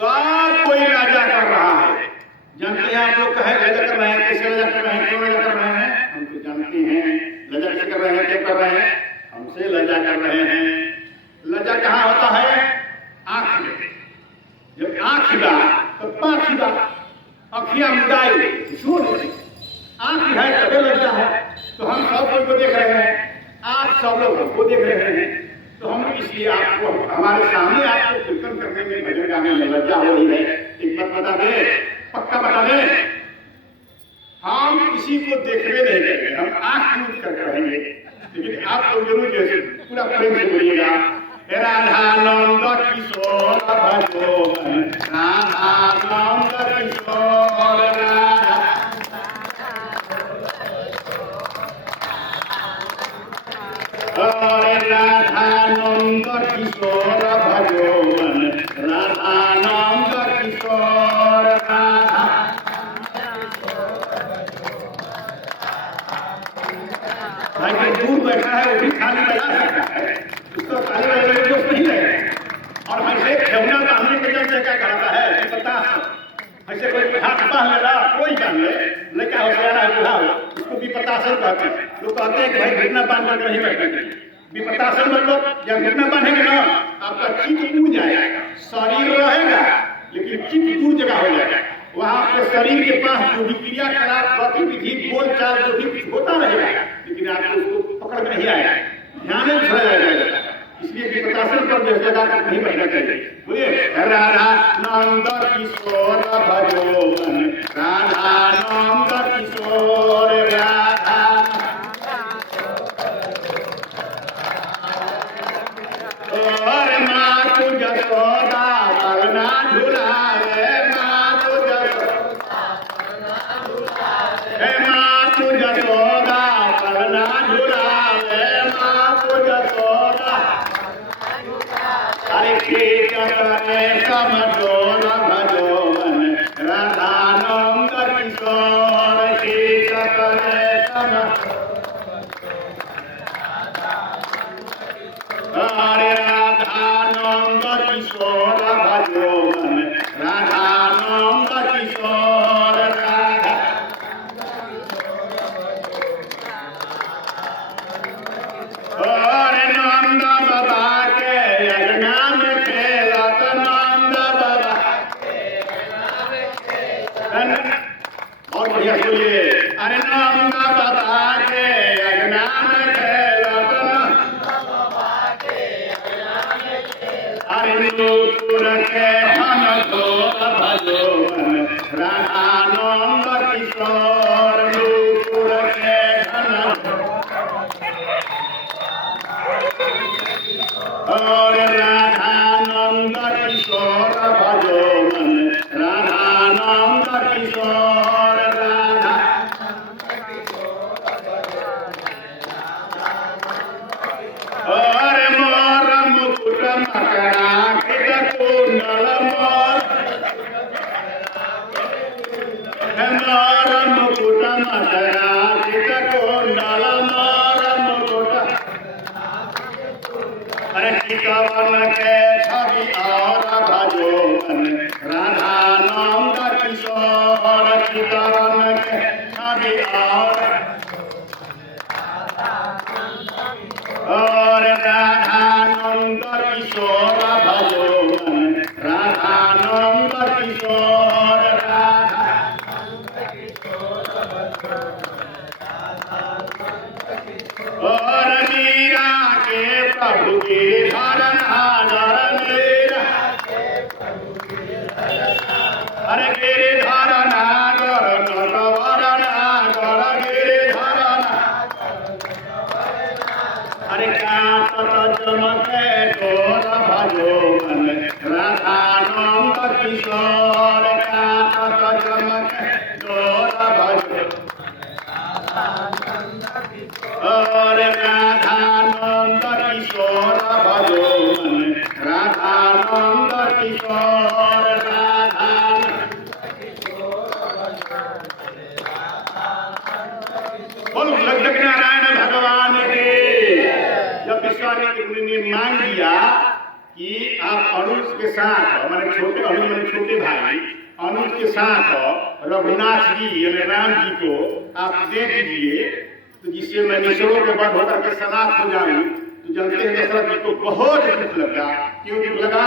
सब कोई राजा कर रहा है। जानते हैं आप लोग कहे लजा कर रहे हैं, कैसे लजा कर रहे हैं, क्यों लजा कर रहे हैं? हम तो जानते हैं लजा कैसे कर रहे हैं, क्यों कर रहे हैं? हमसे लजा कर रहे हैं। लजा कहाँ होता है? आंख में। जब आंख खिला तो पाँच खिला, अखियां मुदाई जोर आंख है तबे लजा है। तो हम सब को देख रहे हैं, आप सब लोग हमको देख रहे हैं, तो हम इसलिए आपको हमारे सामने आपको कीर्तन करने में, भजन गाने में लज्जा हो रही है। एक बात बता दे, पक्का बता दे, हम किसी को देखने नहीं करेंगे, हम आंख मूंद कर रहेंगे। लेकिन आप लोग जरूर जैसे पूरा प्रेम से बोलिएगा, राधा नंद किशोर भजो मन, राधा नंद किशोर, राधा राधा नंद किशोर भजो मन, राधा नंद किशोर, राधा भाई कोई दूर बैठा है वो भी खाली बजा सकता है, उसको ताली बजाने की दोस्त नहीं है। और हमसे खेवना बांधने के लिए क्या करता है पता है? ऐसे कोई हाथ बांध लेगा, कोई बांध ले, लड़का हो गया है बुढ़ा हो, उसको भी पतासन कहते हैं। लोग कहते हैं कि भाई घटना बांध कर नहीं बैठेंगे, विपतासन मतलब जब घटना बांधेंगे ना आपका चित्त टूट जाएगा, शरीर रहेगा लेकिन चित्त दूर जगह हो जाएगा। वहाँ आपके शरीर के पास जो भी क्रियाकलाप गतिविधि बोल चाल जो भी कुछ होता रहेगा, लेकिन आपको उसको पकड़ नहीं आएगा, ध्यान में चला जाएगा। इसलिए विपतासन पर जो जगह नहीं बैठना चाहिए। बोलिए राधा नंद किशोर भजो मन, राधा नंद किशोर, राधा और माँ को जसोदा पलना झुलावे, माँ को जसोदा पलना झुलावे, माँ को जसोदा अरे करे समझोन भजो मन, राधा नंद किशोर, करे अरे राधा नंद किशोर भजो मन, राधा नंद किशोर, राधा अरे नंद बाबा के यज्ञा में खेलत, नंद बाबा और बढ़िया सुनिए, अरे नंद बाबा के यज्ञा में खेलत, अरे नूपुर के हम तो भजो मन, राधा नंद किशोर, नूपुर के हम और राधा नंद किशोर भजो मन, राधा नंद किशोर, राधा और मोर मुकुट मकरा कुंडल मोर मुकुट मकरा कुंडल मोर मुकुट, अरे चितवन के छवि और भजो मन, राधा नंद किशोर, चितवन के छवि और राधा नंद किशोर भजो मन, राधा नंद किशोर, राधा और मीरा के प्रभु के धरन हाजर मेरा, अरे गिरिधर नागर नटवर नागर गिरिधर और राधानंद किशोर भजो मन राधानंद किशोर राधानंद बोलो लक्ष्मी नारायण भगवान के। जब विश्वामित्र मुनि ने मांग दिया कि आप अनुज के साथ हमारे छोटे अनुज मेरे छोटे भाई अनुज के साथ रघुनाथ जी यानी राम जी को आप दे दीजिए तो जिससे मैं निश्चरों के बाद होकर के समाप्त हो जाऊं। तो जानते हैं दशरथ जी को बहुत दुख लगा। क्यों दुख लगा?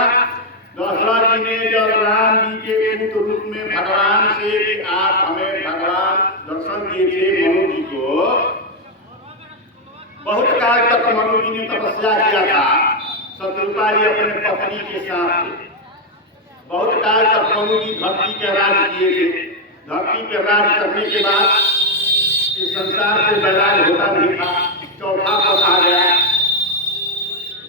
दशरथ जी ने जब राम जी के पुत्र रूप में भगवान से कि आप हमें भगवान दर्शन दिए थे मनु जी को, बहुत काल तक मनु जी ने तपस्या किया था शत्रुपा जी अपने पत्नी के साथ। बहुत काल तक मनु जी धरती के राज किए थे। धरती पे राज करने के बाद इस संसार से वैराग होता नहीं था। चौथा पद आ गया।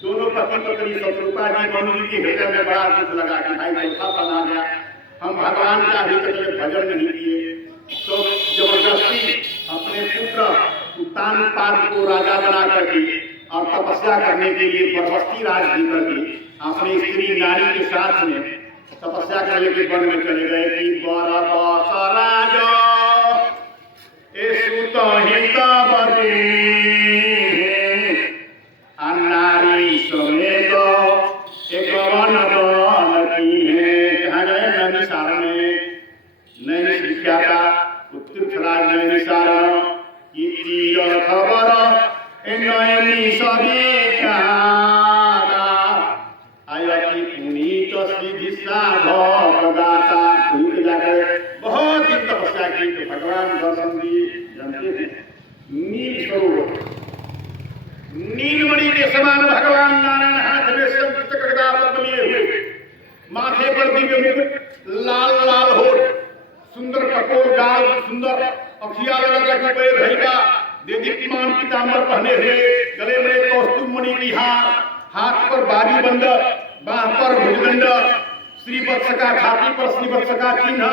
दोनों पति पत्नी शत्रुपा जी मनु जी के हृदय में बड़ा दुख लगा कि भाई चौथा पद आ गया, हम भगवान का अभी तक भजन नहीं किए। तो जबरदस्ती अपने पुत्र उत्तानपाद को राजा बना करके और तपस्या करने के लिए बरबस्ती राज दी करके अपनी स्त्री नारी के साथ में तपस्या करने के वन में चले गए कि बरबस राजा सुत हित बदे नारी समेत एक वन की है। कहाँ गए? नैमिषारण्य में। नैमिष क्या था? उत्तराज नैमिषार की खबर नैमिष देखा आयति पुनीत सिद्धि साधदाता। बहुत दिन तपस्या की तो भगवान दर्शन दिए। जानते थे नील सरोवर नीलमणि के समान भगवान नारायण हाथ में शंख चक्र गदा पद्म लिए हुए, माथे पर दिव्य मुकुट, लाल लाल होठ, सुंदर कठोर गाल, सुंदर अखिया लगा के धैर्य देदीप्यमान पीतांबर पहने हुए, गले में कौस्तुभ मणि की हार, हाथ पर बाजी बंदर, बाह पर भुजदंड, श्रीवत्स का छाती पर श्रीवत्स का चिन्ह,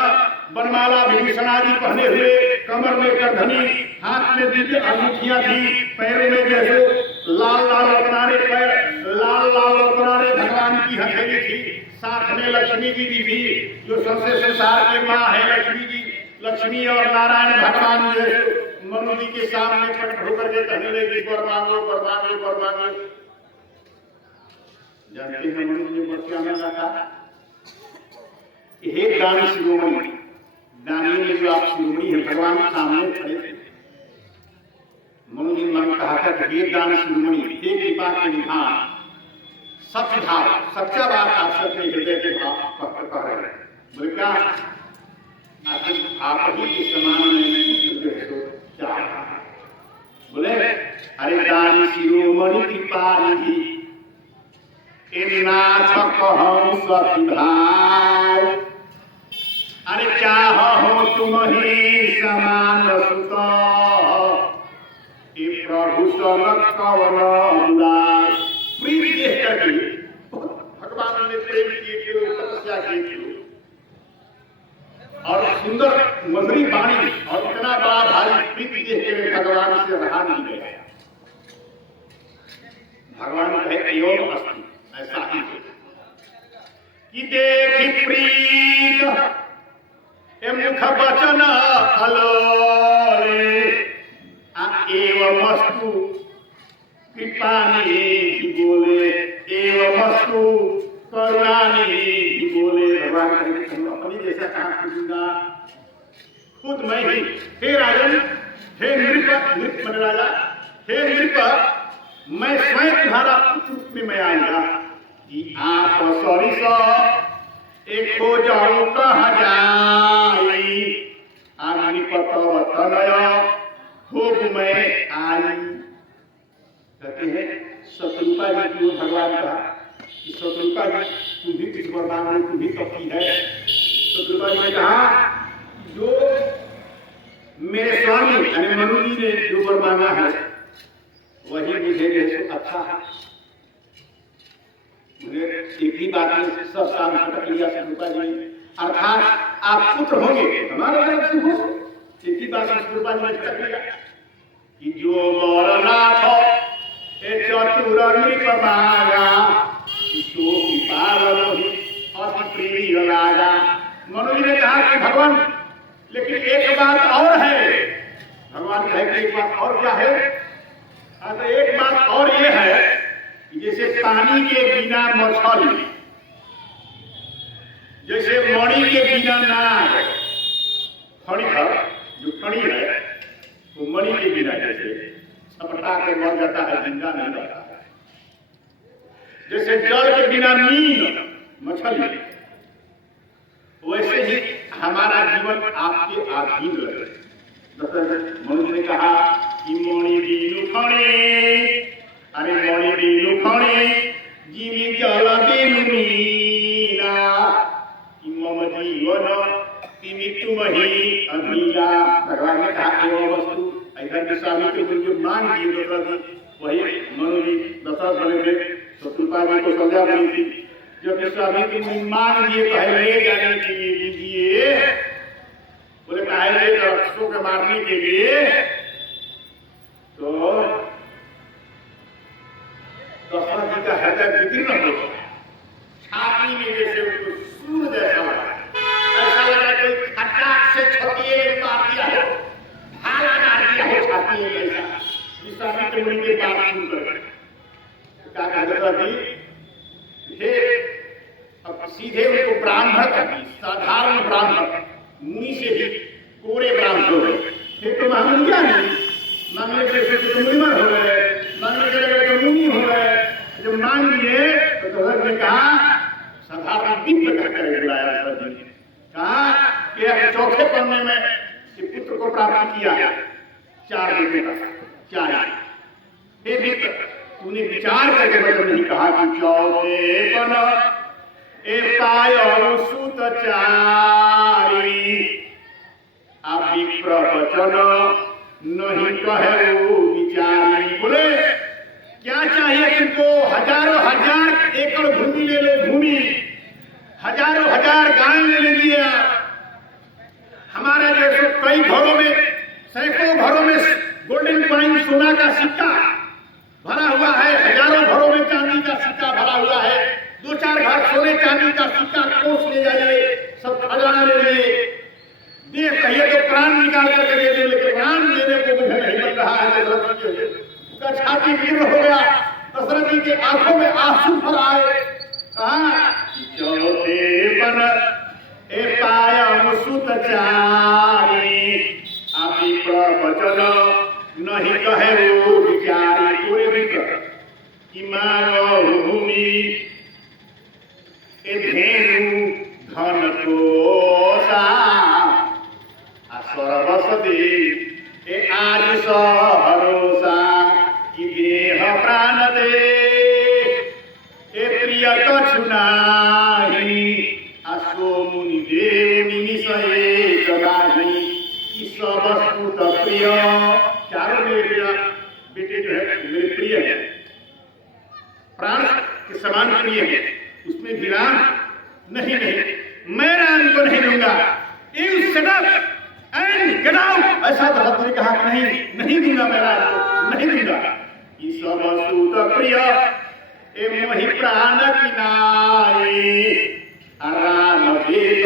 बनमाला विभूषण आदि पहने हुए, कमर में करधनी, हाथ में दिव्य अंगूठियां थी, पैरों में जैसे लाल लाल अपनारे पैर, लाल लाल अपनारे भगवान की हथेली थी। साथ में लक्ष्मी जी की भी, जो सबसे संसार की माँ है लक्ष्मी जी। लक्ष्मी और नारायण भगवान जैसे मनु जी के सामने प्रकट होकर के कहने लगे वर मांगो वर मांगो वर मांगो। जानते हैं मनु जी ने वर क्या मांगा था? हे दानी शिरोमणि, दानी में जो आप शिरोमणि है भगवान के सामने खड़े थे। मनु जी ने कहा था कि हे दानी शिरोमणि, हे कृपा के निधान, सत्य भाव सच्चा बात आप सबके हृदय के भाव पक्का कह रहे हैं। बोले क्या? आप ही के समान में क्या? बोले अरे दानी शिरोमणि कृपा निधि नाथ कहूं सती भाव, अरे चाहो तुम ही समान सुत प्रभु सनक कवन उदास। प्रीति देख करके भगवान ने प्रेम किए, तपस्या की और सुंदर मधुरी वाणी और इतना बड़ा भारी प्रीति देख के भगवान से रहा नहीं गया। भगवान कहे एवं अस्ति, ऐसा ही कि देखी प्रीत मुख वचन हलोरे एवं वस्तु कृपानी बोले एवं वस्तु करुणानी बोले। भगवान अपनी जैसा कहा करूंगा खुद मैं ही। हे राजन, हे नृप, नृप मन राजा, हे नृप, मैं स्वयं तुम्हारा पुत्र रूप में मैं आऊंगा कि आप सरिस एक हो जाओ कहा जाई निपतवतनय खूब मैं आई। कहते हैं शत्रुपा जी की भगवान कहा कि शत्रुपा जी तुम भी कुछ वरदान हो, तुम भी तपी है। शत्रुपा जी ने कहा जो मेरे स्वामी यानी मनु जी ने जो वर मांगा है वही मुझे अच्छा है। मुझे एक ही बात में सब काम खटक लिया शत्रुपा जी ने, अर्थात आप पुत्र होंगे हमारे तरफ से हो। एक ही बात शत्रुपा जी ने खटक लिया। समाया तो पालन अति प्रिय लागा। मनु जी ने कहा कि भगवान लेकिन एक बात और है। भगवान कहे कि एक बात और क्या है? तो एक बात और ये है कि जैसे पानी के बिना मछली, जैसे मणि के बिना नाग, खड़ी है जो खड़ी है वो मणि के बिना जैसे सपटा के मर जाता है, जिंदा नहीं रहता है। जैसे जल के बिना मीन मछली, वैसे ही हमारा जीवन आपके अधीन रहे। मनुष्य ने कहा कि मणि बीनु खणे, अरे मणि बीनु खणे जीवी जल बीनु मीना, कि मम जीवन तिमी तुम ही अधीरा। भगवान ने कहा वो वस्तु ऐसा विश्वामित्र मुनि जो मांग दिए दशरथ जी, वही मनु जी दशरथ बने थे। शत्रुपा जी को सजा बनी थी। जब विश्वामित्र मुनि मांग दिए पहले जाने के लिए दीजिए, बोले पहले राक्षसों के मारने के लिए, तो दशरथ जी का हृदय विदीर्ण हो गया। छाती में जैसे उनको सूर जैसा लगा, ऐसा लगा कोई खटाक से छतिए मार दिया हो, भाला मार दिया हो छाती में ऐसा। विश्वामित्र मुनि की बात सुनकर क्या कहता जी, अब सीधे उनको ब्राह्मण का भी, साधारण ब्राह्मण, मुनि से भी कोरे ब्राह्मण हो गए। फिर तो मांगने क्या नहीं, मांगने के तो मुनिमन हो गए, मांगने के लगे तो मुनि हो गए। जब मांग लिए तो दशरथ ने कहा, साधारण दिव्य करके बुलाया दशरथ जी ने, कहा कि चौथे पन्ने में कि पुत्र को प्राप्त किया 4 बेटे का 4। हे मित्र, तूने विचार करके मतलब नहीं कहा कि चौथे पन ए पायो सुत चारी, अभी प्रवचन नहीं कहे विचारी। बोले क्या चाहिए तुमको? हजारों हजार एकड़ भूमि ले लो, भूमि, हजारों हजार गाय ले लीजिए। हमारे जैसे कई घरों में, सैकड़ों घरों में गोल्डन कॉइन सोना का सिक्का भरा हुआ है, हजारों घरों में चांदी का सिक्का भरा हुआ है। 2-4 घर सोने चांदी का सिक्का कोस ले जाइए, सब खजाना ले लिए। देख कहिए तो प्राण निकाल करके दे दे, लेकिन प्राण देने को मुझे नहीं मिल रहा है। उसका छाती गिर हो गया। दशरथ जी के आंखों में आंसू भर आए। कहा चौथे पन ए पायम सुत चारी, अभी प्रवचन नहीं कहे वो विचारी। पूरे मित्र कि मानो भूमि ए धेनु धन कोसा, सर्वसदी ए आज भरोसा, कि देह प्राण दे ए प्रिय कछु नाही, असो मुनि देव निसये कबाही, कि सब सुत प्रिय। चारों मेरे बेटे जो है मेरे प्रिय है, प्राण के समान प्रिय है, उसमें भी राम नहीं, मैं राम को नहीं दूंगा। ऐसा दशरथ ने कहा कि नहीं दूंगा, मैं राम को नहीं दूंगा। कि सब सुत प्रिय ए मोहि प्राण किनारे, राम भेद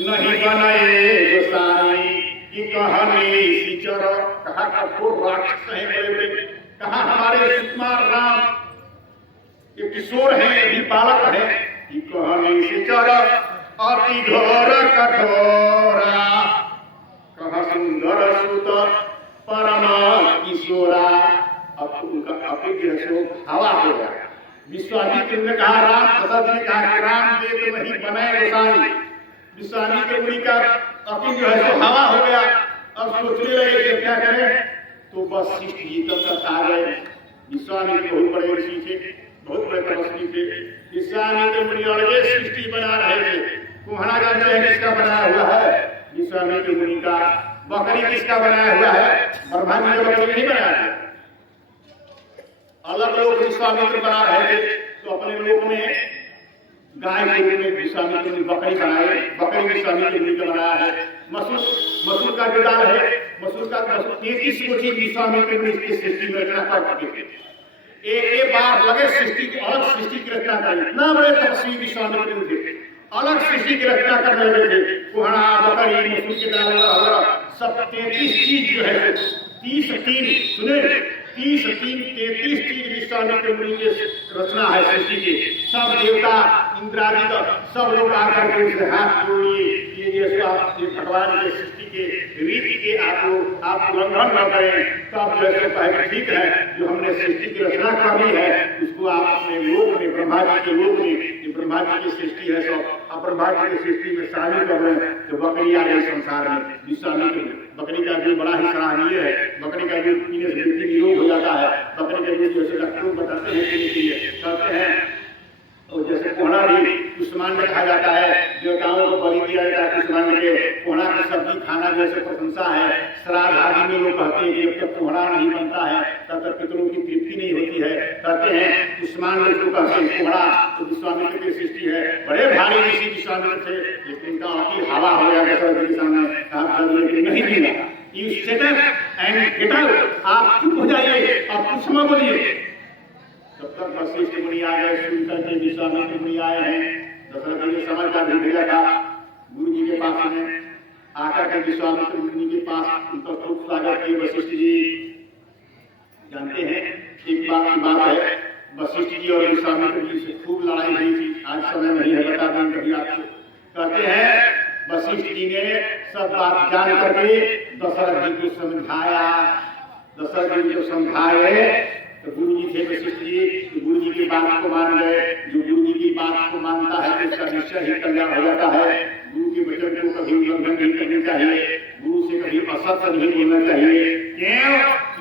नहीं बनाए गोसाई, कि कहने सिचर। कहा कठोर राक्षस है बड़े बड़े, कहा हमारे सुकुमार राम ये किशोर है, अभी बालक है। कि कहने सिचर अति घोर कठोरा, कहा सुंदर सुत परम किशोरा। अब उनका अपिग्रह हवा हो गया। विश्वामित्र ने कहा राम, दशरथ ने कहा राम दे तो नहीं बनाए गोसाई। विश्वामित्र मुनि का अपिग्रह हवा हो गया। अब सोचने लगे कि क्या करें, तो बस शिष्ट जी तक आ गए। विश्वामित्र बहुत बड़े ऋषि थे, बहुत बड़े तपस्वी थे। विश्वामित्र मुनि अलग सृष्टि बना रहे थे। कुम्हारा जानते हैं किसका बनाया हुआ है? विश्वामित्र मुनि का। बकरी किसका बनाया हुआ है? ब्रह्मा जी ने बकरी नहीं बनाया है, अलग लोग विश्वामित्र बना रहे थे। तो अपने लोक में गाय के रूप में विश्वामित्र ने बकरी बनाई, बकरी विश्वामित्र मुनि का बनाया है। मसूर का जो दाल है, मसूर 33 को चीज विश्वामित्र मुनि की सृष्टि में रचना कर चुके थे। एक बार लगे सृष्टि की अलग सृष्टि की रचना करें। इतना बड़े तपस्वी विश्वामित्र मुनि थे, अलग सृष्टि की रचना करने लगे थे। कुहड़ा बकरी मसूर के दाल सब 33 चीज जो है 33 सुने 33 चीज विश्वामित्र मुनि की रचना है सृष्टि की। सब देवता इंद्रादि सब लोग आकर के उसे हाथ जोड़िए, ये जैसे आप भगवान के सृष्टि के रीति के आप उल्लंघन न करें। तो आप जैसे कहे ठीक है, जो हमने सृष्टि की रचना कर दी है उसको आप अपने लोक में ब्रह्मा जी के लोक में, ब्रह्मा जी की सृष्टि है सब आप ब्रह्मा जी की सृष्टि में शामिल कर रहे हैं। जो बकरी आ गई संसार में विश्वामित्र, बकरी का दूध बड़ा ही सराहनीय है। बकरी का दूध पीने से व्यक्ति निरोग हो जाता है। बकरी का दूध जैसे डॉक्टर बताते हैं पीने के लिए कहते हैं, और जैसे कोहड़ा भी कुष्मांड में खाया जाता है, देवताओं को बलि दिया जाता है कुष्मांड के। कोहड़ा की सब्जी खाना जैसे प्रशंसा है। श्राद्ध आदि में लोग कहते हैं कि जब तक कोहड़ा नहीं बनता है तब तक पितरों की तृप्ति नहीं होती है। कहते हैं कुष्मांड को कहते हैं कोहड़ा, तो विश्वामित्र की सृष्टि है। बड़े भारी ऋषि विश्वामित्र थे, लेकिन इनका आपकी हवा हो गया दशरथ के सामने कहा नहीं देगा। You set up and get out, आप चुप हो जाइए, आप कुछ मत बोलिए। जब तक वशिष्ठ मुनि आ गए, सुनकर के विश्वामित्र मुनि आए हैं, दशरथ जी ने समाचार भी भेजा था गुरु जी के पास में। आकर के विश्वामित्र मुनि के पास उनका खूब स्वागत किए वशिष्ठ जी। जानते हैं एक बात की बात है, वशिष्ठ जी और विश्वामित्र जी से खूब लड़ाई हुई थी। आज समय नहीं है, बता दें कभी आपको। कहते हैं वशिष्ठ जी ने सब बात जान करके दशरथ जी को समझाया। दशरथ जी को समझाए तो गुरु जी थे वशिष्ठ जी, तो गुरु जी की बात को मान गए। जो गुरु जी की बात को मानता है उसका निश्चय ही कल्याण हो जाता है। गुरु के वचन को कभी उल्लंघन नहीं करना चाहिए, गुरु से कभी असत्य नहीं बोलना चाहिए। क्यों?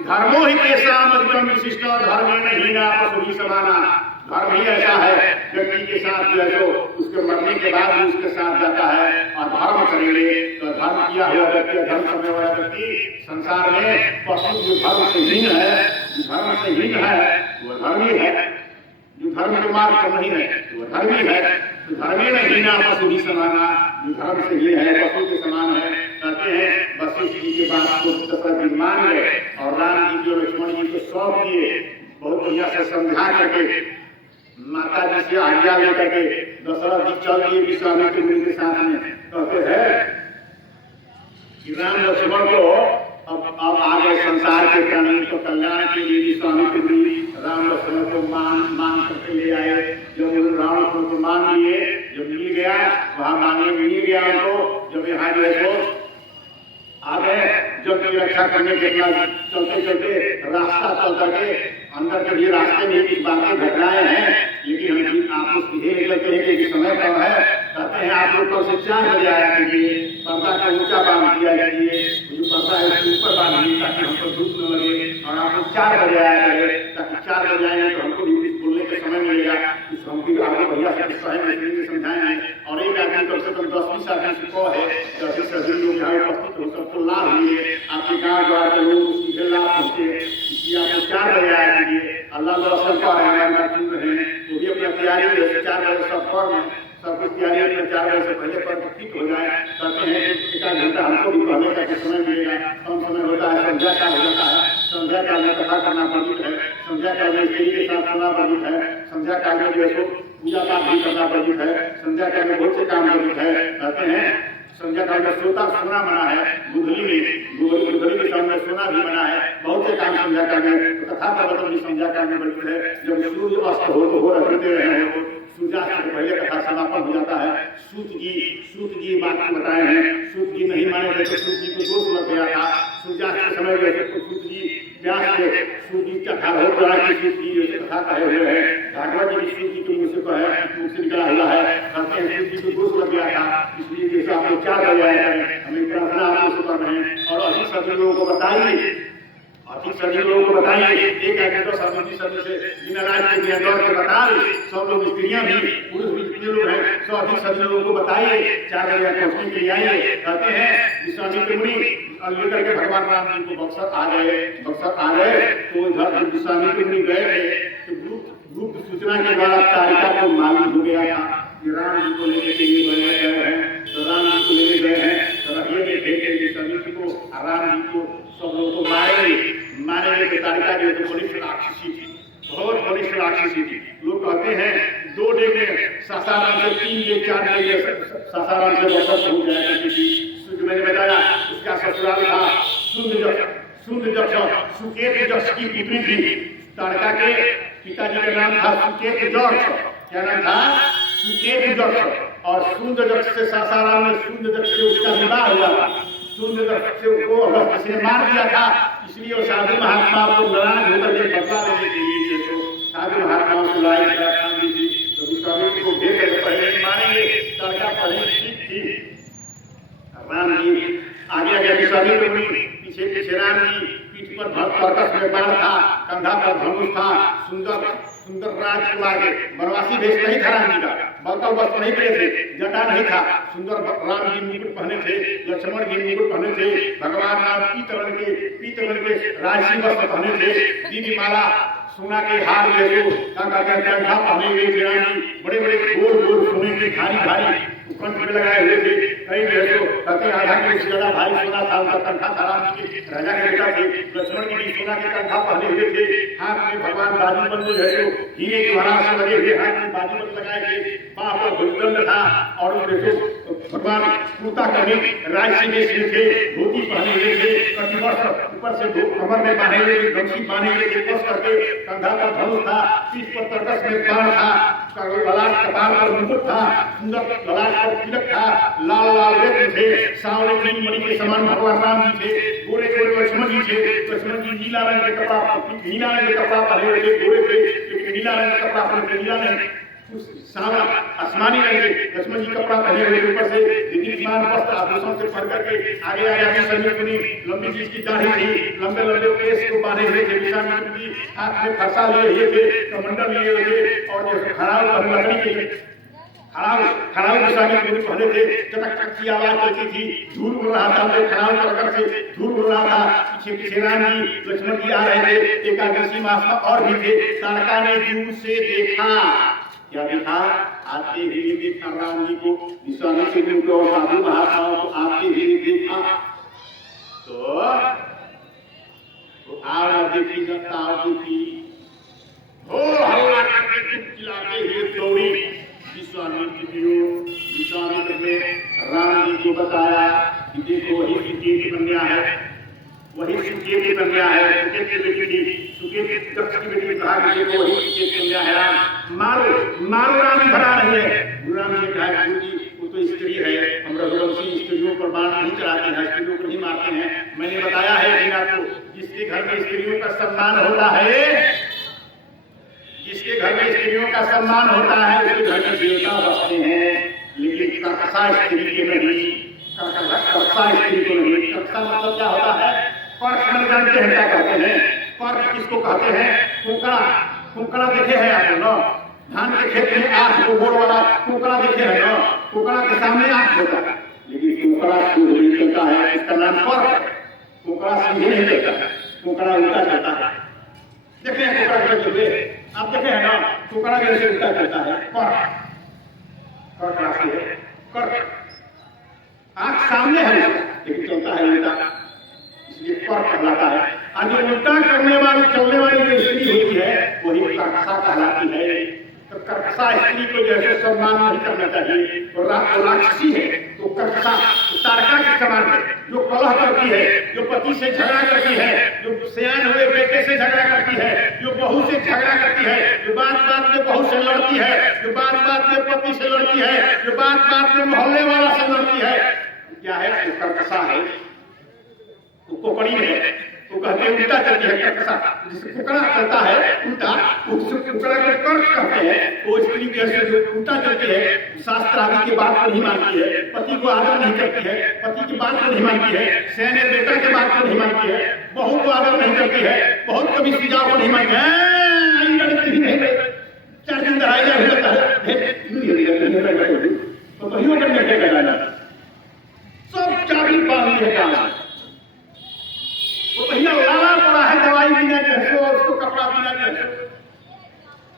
धर्मो ही तेषाम् अधिकम विशिष्ट धर्मेण हीना पशुभिः समाना। धर्म ही ऐसा है व्यक्ति के साथ जो है तो उसके मरने के बाद भी उसके साथ जाता है। और धर्म करेंगे तो धर्म किया हुआ व्यक्ति, धर्म करने वाला व्यक्ति संसार में पशु जो धर्म से हीन है, धर्म से हीन है वो धर्मी है। जो धर्म के मार्ग पर नहीं है वो धर्मी है। तो धर्मे में हीना पशु भी समाना, जो धर्म से हीन है पशु के समान है। कहते हैं वशिष्ठ जी के बात को दशरथ जी मान गए और राम जी को लक्ष्मण जी को सौंप दिए। बहुत बढ़िया से समझा करके माता जी से आज्ञा लेकर के दशरथ जी चल दिए विश्वामित्र मुनि के साथ में। कहते हैं कि राम लक्ष्मण को अब आ गए संसार के प्राणी को कल्याण के लिए। विश्वामित्र मुनि राम लक्ष्मण को मान करके ले आए। जब राम लक्ष्मण को मान लिए, जब मिल गया वहां मांगे मिल गया उनको। जब यहाँ जो है तो आ गए, जब की रक्षा करने के बाद चलते चलते रास्ता चल करके अंदर के लिए रास्ते में कुछ बातें घटनाएं हैं, लेकिन हम आपको सीधे निकलते हैं कि समय कम है। कहते हैं आप लोग कल से 4 बजे आया कीजिए, पर्दा को ऊंचा बांध दिया कीजिए, जो पर्दा है उसके ऊपर बांध दीजिए ताकि हमको धूप न लगे। और आप लोग 4 बजे आया करें ताकि 4 बजे आएंगे तो हमको भी बोलने का समय मिलेगा। कुछ हम भी आपको बढ़िया से समझाएंगे। और एक आदमी कम से कम 10-20 आदमी से कहो है कि सभी लोग यहाँ उपस्थित हो, सबको लाभ मिले, आपके गाँव द्वार के लोग सीधे लाभ पहुँचे। इसलिए आपको 4 बजे आया कीजिए। अल्लाह दर्शन पा रहे हैं, सुन रहे हैं, तो भी अपना तैयारी है 4 बजे सब फॉर्म सब कुछ तैयारी अपने 4 बजे से पहले पर ठीक हो जाए। कहते हैं एक आध घंटा हमको भी पढ़ने का समय मिलेगा। कम समय होता है, संध्या काल हो जाता है। संध्या काल में कथा करना वर्जित है, संध्या काल में स्त्री के साथ सोना वर्जित है, संध्या काल में जो है पूजा पाठ भी करना वर्जित है, संध्या काल में बहुत से काम वर्जित है। कहते हैं संध्या काल में सोता सोना मना है, गुधली के सामने सोना भी मना है। बहुत से काम संध्या काल में, कथा प्रवचन भी संध्या काल में वर्जित है। जब सूर्य अस्त हो रहते हैं, सूर्यास्त से पहले कथा समापन हो जाता है। सूत जी बात बताए हैं। सूत जी नहीं माने थे तो सूत जी को दोष लग गया था। सूर्यास्त के समय में तो सूत जी व्यास से सूत जी का कथा हो रहा है कि सूत जी जैसे कथा कहे हुए हैं। भागवत जी की सूत जी के मुँह से निकला हुआ है। कहते हैं सूत जी को दोष लग गया था, इसलिए जैसे आप लोग 4 बजे आए हैं, हमें प्रार्थना आप लोग कर रहे हैं। और अधिक सभी लोगों को बताइए, अधिक सभी लोगों को बताइए। एक है तो सभी से बिना राज के बिना दौड़ के बता दे। सब लोग स्त्रियां भी पुरुष भी जितने लोग हैं सब अधिक सभी लोगों को बताइए। 4 बजे पहुंचने के लिए आइए। कहते हैं विश्वामित्र मुनि लेकर के भगवान राम जी को बक्सर आ गए। तो इधर विश्वामित्र मुनि गए थे तो गुप्त सूचना के द्वारा तारिका को मालूम हो गया था कि राम जी को लेने के लिए गए हैं। तो राम जी को लेने गए हैं तो रहिए भेजे विश्वामित्र को, राम जी को सब लोगों को मारेंगे। तो तारिका जो है बड़ी राक्षसी थी, बहुत बड़ी राक्षसी थी। लोग कहते हैं 2 डेग में सासाराम से 3 डेग 4 डेग सासाराम से वापस हो जाया करती थी। मैंने बताया उसका ससुराल था सुंदर सुकेत जक्ष की पुत्री थी। ताड़का के पिताजी का नाम था सुकेत जक्ष। क्या नाम था? सुकेत जक्ष। और सुंदर जक्ष से सासाराम में सुंदर जक्ष से उसका विवाह हुआ था। सुंदर जक्ष से उसको अगर किसी ने मार दिया था, इसलिए वो साधु महात्मा को नाराज होकर के बदला लेने के लिए तो साधु महात्माओं को लाई थी। तो विश्वामित्र को देख कर पहले मारेंगे। ताड़का पहले ठीक थी। राम जी आगे आगे विश्वामित्र हुई, पीछे पीछे राम जी, पीठ पर भरकस में बाण था, कंधा पर धनुष था। सुंदर राजकुमार के वनवासी भेष नहीं था राम जी का, बलकल वस्त्र नहीं पहने थे, जटा नहीं था। सुंदर राम जी मुकुट पहने थे, लक्ष्मण जी मुकुट पहने थे, भगवान राम पीतल के राजसी वस्त्र पहने थे, दीदी माला सोना के हार जैसे कंधा पहने हुए थे। राम जी बड़े बड़े गोल सोने के भारी कंठ में लगाए हुए थे। कई जैसे कहते आधा किलो से ज्यादा भाई सोना था उनका कंठा था। राम जी के राजा के बेटा थे। लक्ष्मण जी भी सोना के कंठा पहने हुए थे। हाथ में भगवान बाजूबंद जो है हीरे के महाराज से लगे हुए हाथ में बाजूबंद लगाए थे। वहां पर भुजदंड था और भगवान कुर्ता कमी राजसी में थे, धोती पहने हुए थे, कटिवस्त्र ऊपर से कमर में बांधे हुए थे, गमछी बांधे हुए थे, कस करके कंधा पर धनुष था, पीठ पर तर्कस में बाण था, ललाट कपाल पर मुकुट था, सुंदर ललाट पर तिलक था, लाल रत्न थे, सांवले तीन मणि के समान भगवान राम जी थे, गोरे लक्ष्मण जी थे। लक्ष्मण जी नीला रंग के कपड़ा पहने हुए थे, गोरे थे लेकिन नीला रंग का कपड़ा पहने थे, नीला नहीं सावला आसमानी रंग के लक्ष्मण जी कपड़ा पहने हुए ऊपर से विमान वस्त्र आभूषण से पढ़ करके आगे सैनिक मुनि लंबी चीज की दाढ़ी थी, लंबे केस को बांधे हुए थे। विश्वामित्र जी हाथ में फरसा लिए हुए थे, कमंडल लिए हुए थे और जैसे खड़ाऊ पर लकड़ी के खड़ाऊ विश्वामित्र मुनि पहने थे। चटक की आवाज चलती थी, धूल उड़ रहा था, खड़ाऊ कर से धूल उड़ रहा था। पीछे राम जी लक्ष्मण जी आ रहे थे, एकादशी मास में और भी थे। ताड़का ने दूर से देखा, क्या देखा? आते हुए देखा राम जी को, विश्वामित्र जी को और साधु महात्माओं को आते हुए देखा। तो आओ देखी जनता देखी, हो हल्ला करके चिल्लाते हुए दौड़ी विश्वामित्र ने राम जी को बताया कि देखो वही सुकेत की कन्या है, वही सुकेत की कन्या है, सुकेत की बेटी थी, सुकेत दक्ष की बेटी कहा कि देखो वही सुकेत की कन्या है, राम मारो राम जी भरा रही है। गुरु राम ने कहा गुरु जी वो तो स्त्री है, हम रघुवंशी स्त्रियों पर बाण नहीं चलाते हैं, स्त्रियों को नहीं मारते हैं। मैंने बताया है कि आपको जिसके घर में स्त्रियों का सम्मान होता है, जिसके घर में स्त्रियों का सम्मान होता है उसके घर में देवता बसते हैं। लेकिन कर्कशा स्त्री के नहीं, कर्कशा स्त्री को नहीं। कर्कशा मतलब क्या होता है? पर्क मन जानते हैं क्या कहते हैं? पर्क किसको कहते हैं? कुंकड़ा देखे हैं आप ना, धान के खेत में आठ गोड़ वाला कुंकड़ा देखे हैं ना, कुंकड़ा के सामने आठ होता है, लेकिन कुंकड़ा नहीं चलता है, इसका नाम पर्क। कुंकड़ा सीधे नहीं चलता है, कुंकड़ा उल्टा चलता है। देखे हैं कुंकड़ा चलते हुए आप देखे हैं ना, कुकड़ा जैसे उल्टा चलता है। आंख सामने है लेकिन चलता है उल्टा, इसलिए पर कहलाता है। और जो उल्टा करने वाली चलने वाली जो स्त्री होती है वही कर्कशा कहलाती है। तो कर्कशा स्त्री को जैसे सम्मान नहीं करना चाहिए, तो राक्षसी है, तो कर्कशा ताड़का के समान है, जो कलह करती है, जो पति से झगड़ा करती है, जो सयान हुए बेटे से झगड़ा करती है, जो बहू से झगड़ा करती है, जो बात में बहू से लड़ती है, जो बात में पति से लड़ती है, जो बात में मोहल्ले वाला से लड़ती है, क्या है? तो कर्कशा है, तो कोकड़ी है, तो कहते हैं उल्टा चलती है कर्कशा। जिसे कुकड़ा चलता है उल्टा, उसको कुकड़ा के कर्क कहते हैं। वो स्त्री जैसे जो उल्टा चलती है, शास्त्र आदि की बात को नहीं मानती है, पति को आदर नहीं करती है, पति की बात को नहीं मानती है, सैन्य बेटा की बात को नहीं मानती है, बहू को आदर नहीं करती है, बहुत कभी सुझाव को नहीं मानती है। 4 दिन दहाई जाता है तो कहीं करने के सब चाबी बांध है, वो भैया लाला पड़ा है, दवाई बिना जैसे उसको कपड़ा बिना जैसे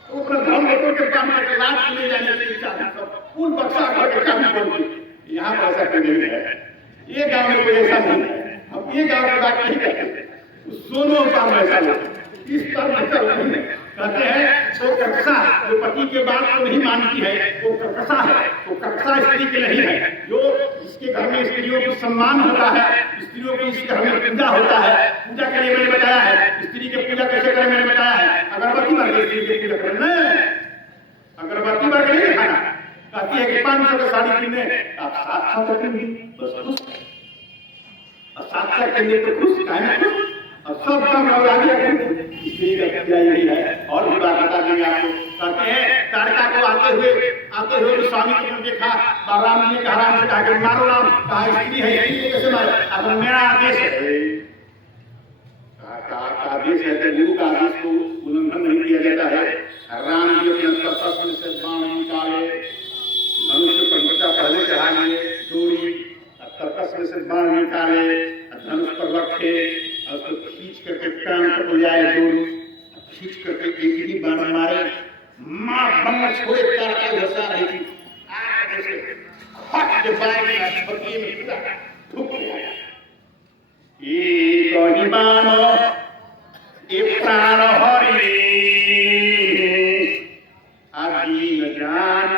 वो अपना धर्म लोगों के काम करके लाश ले जाने के लिए पूर्ण बक्सा करके काम करके। यहाँ पर ऐसा कोई नहीं है, ये गांव में कोई ऐसा नहीं है। हम ये गांव की बात नहीं करते, सोनों गांव में ऐसा नहीं, इस पर नहीं है। कहते हैं वो कर्कशा जो पति के बात को नहीं मानती है वो कर्कशा है, वो कर्कशा स्त्री के नहीं है। जो इसके घर में स्त्रियों को सम्मान होता है, स्त्रियों की इस घर में पूजा होता है, पूजा के लिए मैंने बताया है। स्त्री की पूजा कैसे करें मैंने बताया है। अगरबत्ती भर के स्त्री की पूजा करें, अगरबत्ती भर के नहीं दिखाना। कहती है कि 500 का साड़ी किने आप 700 का किन बस खुश, और 700 के लिए तो खुश है ना, और सब काम हो गया। स्त्री का पूजा यही है। और भी बात बता देंगे आपको। कहते हैं तारका को आते हुए स्वामी जी ने देखा, राम जी ने कहा, राम से कहा कि मारो राम, कहा स्त्री है, स्त्री को कैसे मारे, अब मेरा आदेश है, आदेश है तो गुरु का आदेश को उल्लंघन नहीं किया जाता है। राम जी अपने तपस्या से बाण निकाले, धनुष पर बच्चा पहले चढ़ा लिए, दूरी तपस्या से बाण निकाले, धनुष पर रखे, और उसको खींच करके कान पर ले जाए, दूरी खींच करके एक ही बाण मारे, मां बम छोड़े तारका घसा रही थी, ऐसे हट के बाण में छपकी में पूरा ठुक गया। ये कही बाणो ये प्राण हरि आदि न जान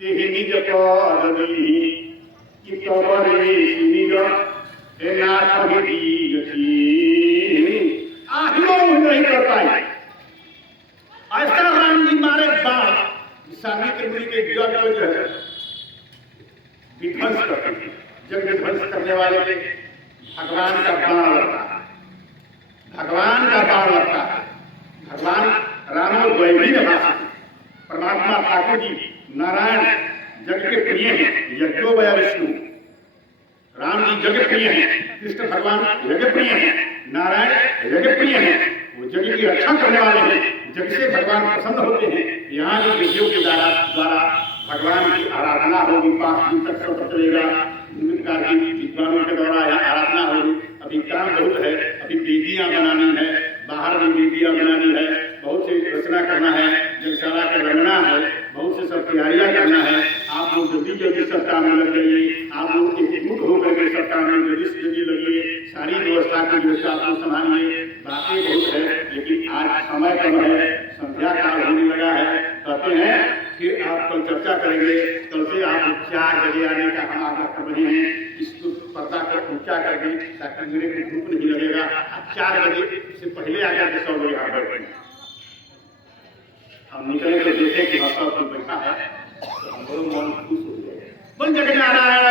तेहि निज पद दी कि तबरे निज हे नाथ ही दीयसी। आहिरो नहीं कर पाए। ऐसा राम जी मारे बाण विश्वामित्र मुनि के जग को जो है विध्वंस करते हैं। जग विध्वंस करने वाले भगवान का बाण लगता है, भगवान का बाण लगता है। भगवान राम और वैभवी भाषा परमात्मा ठाकुर जी नारायण जग के प्रिय हैं, यज्ञो वया विष्णु। राम जी जग प्रिय हैं, कृष्ण भगवान यज्ञ प्रिय हैं, नारायण यज्ञ प्रिय हैं। वो जग की रक्षा करने वाले हैं, जग से भगवान प्रसन्न होते हैं। यहाँ जो विधियों के द्वारा भगवान की आराधना होगी, 5 दिन तक सब चलेगा। विद्वानों के द्वारा यहाँ आराधना होगी। अभी काम बहुत है, अभी वेदियां बनानी है, बाहर भी वेदियां बनानी है, बहुत सी रचना करना है, जगशाला का रंगना है, बहुत से सब तैयारियां करना है। आप लोग जल्दी सब काम में लग जाइए, आप लोग एकजुट होकर के सब काम में जल्दी लगिए, सारी व्यवस्था की व्यवस्था आपको संभालिए। बातें बहुत है, लेकिन आज समय कम है, संध्या काल होने लगा है। कहते हैं कि आप कल चर्चा करेंगे, कल से आप 4 बजे आने का हम आग्रह कर रहे हैं। इसको पर्दा को ऊंचा कर दें ताकि मेरे को धूप नहीं लगेगा। 4 बजे से पहले आकर के 100 लोग यहाँ बैठे। हम निकले तो देखे कि भाषा बैठा है, तो हम लोग मन खुश हो गए। बन जगह नारायण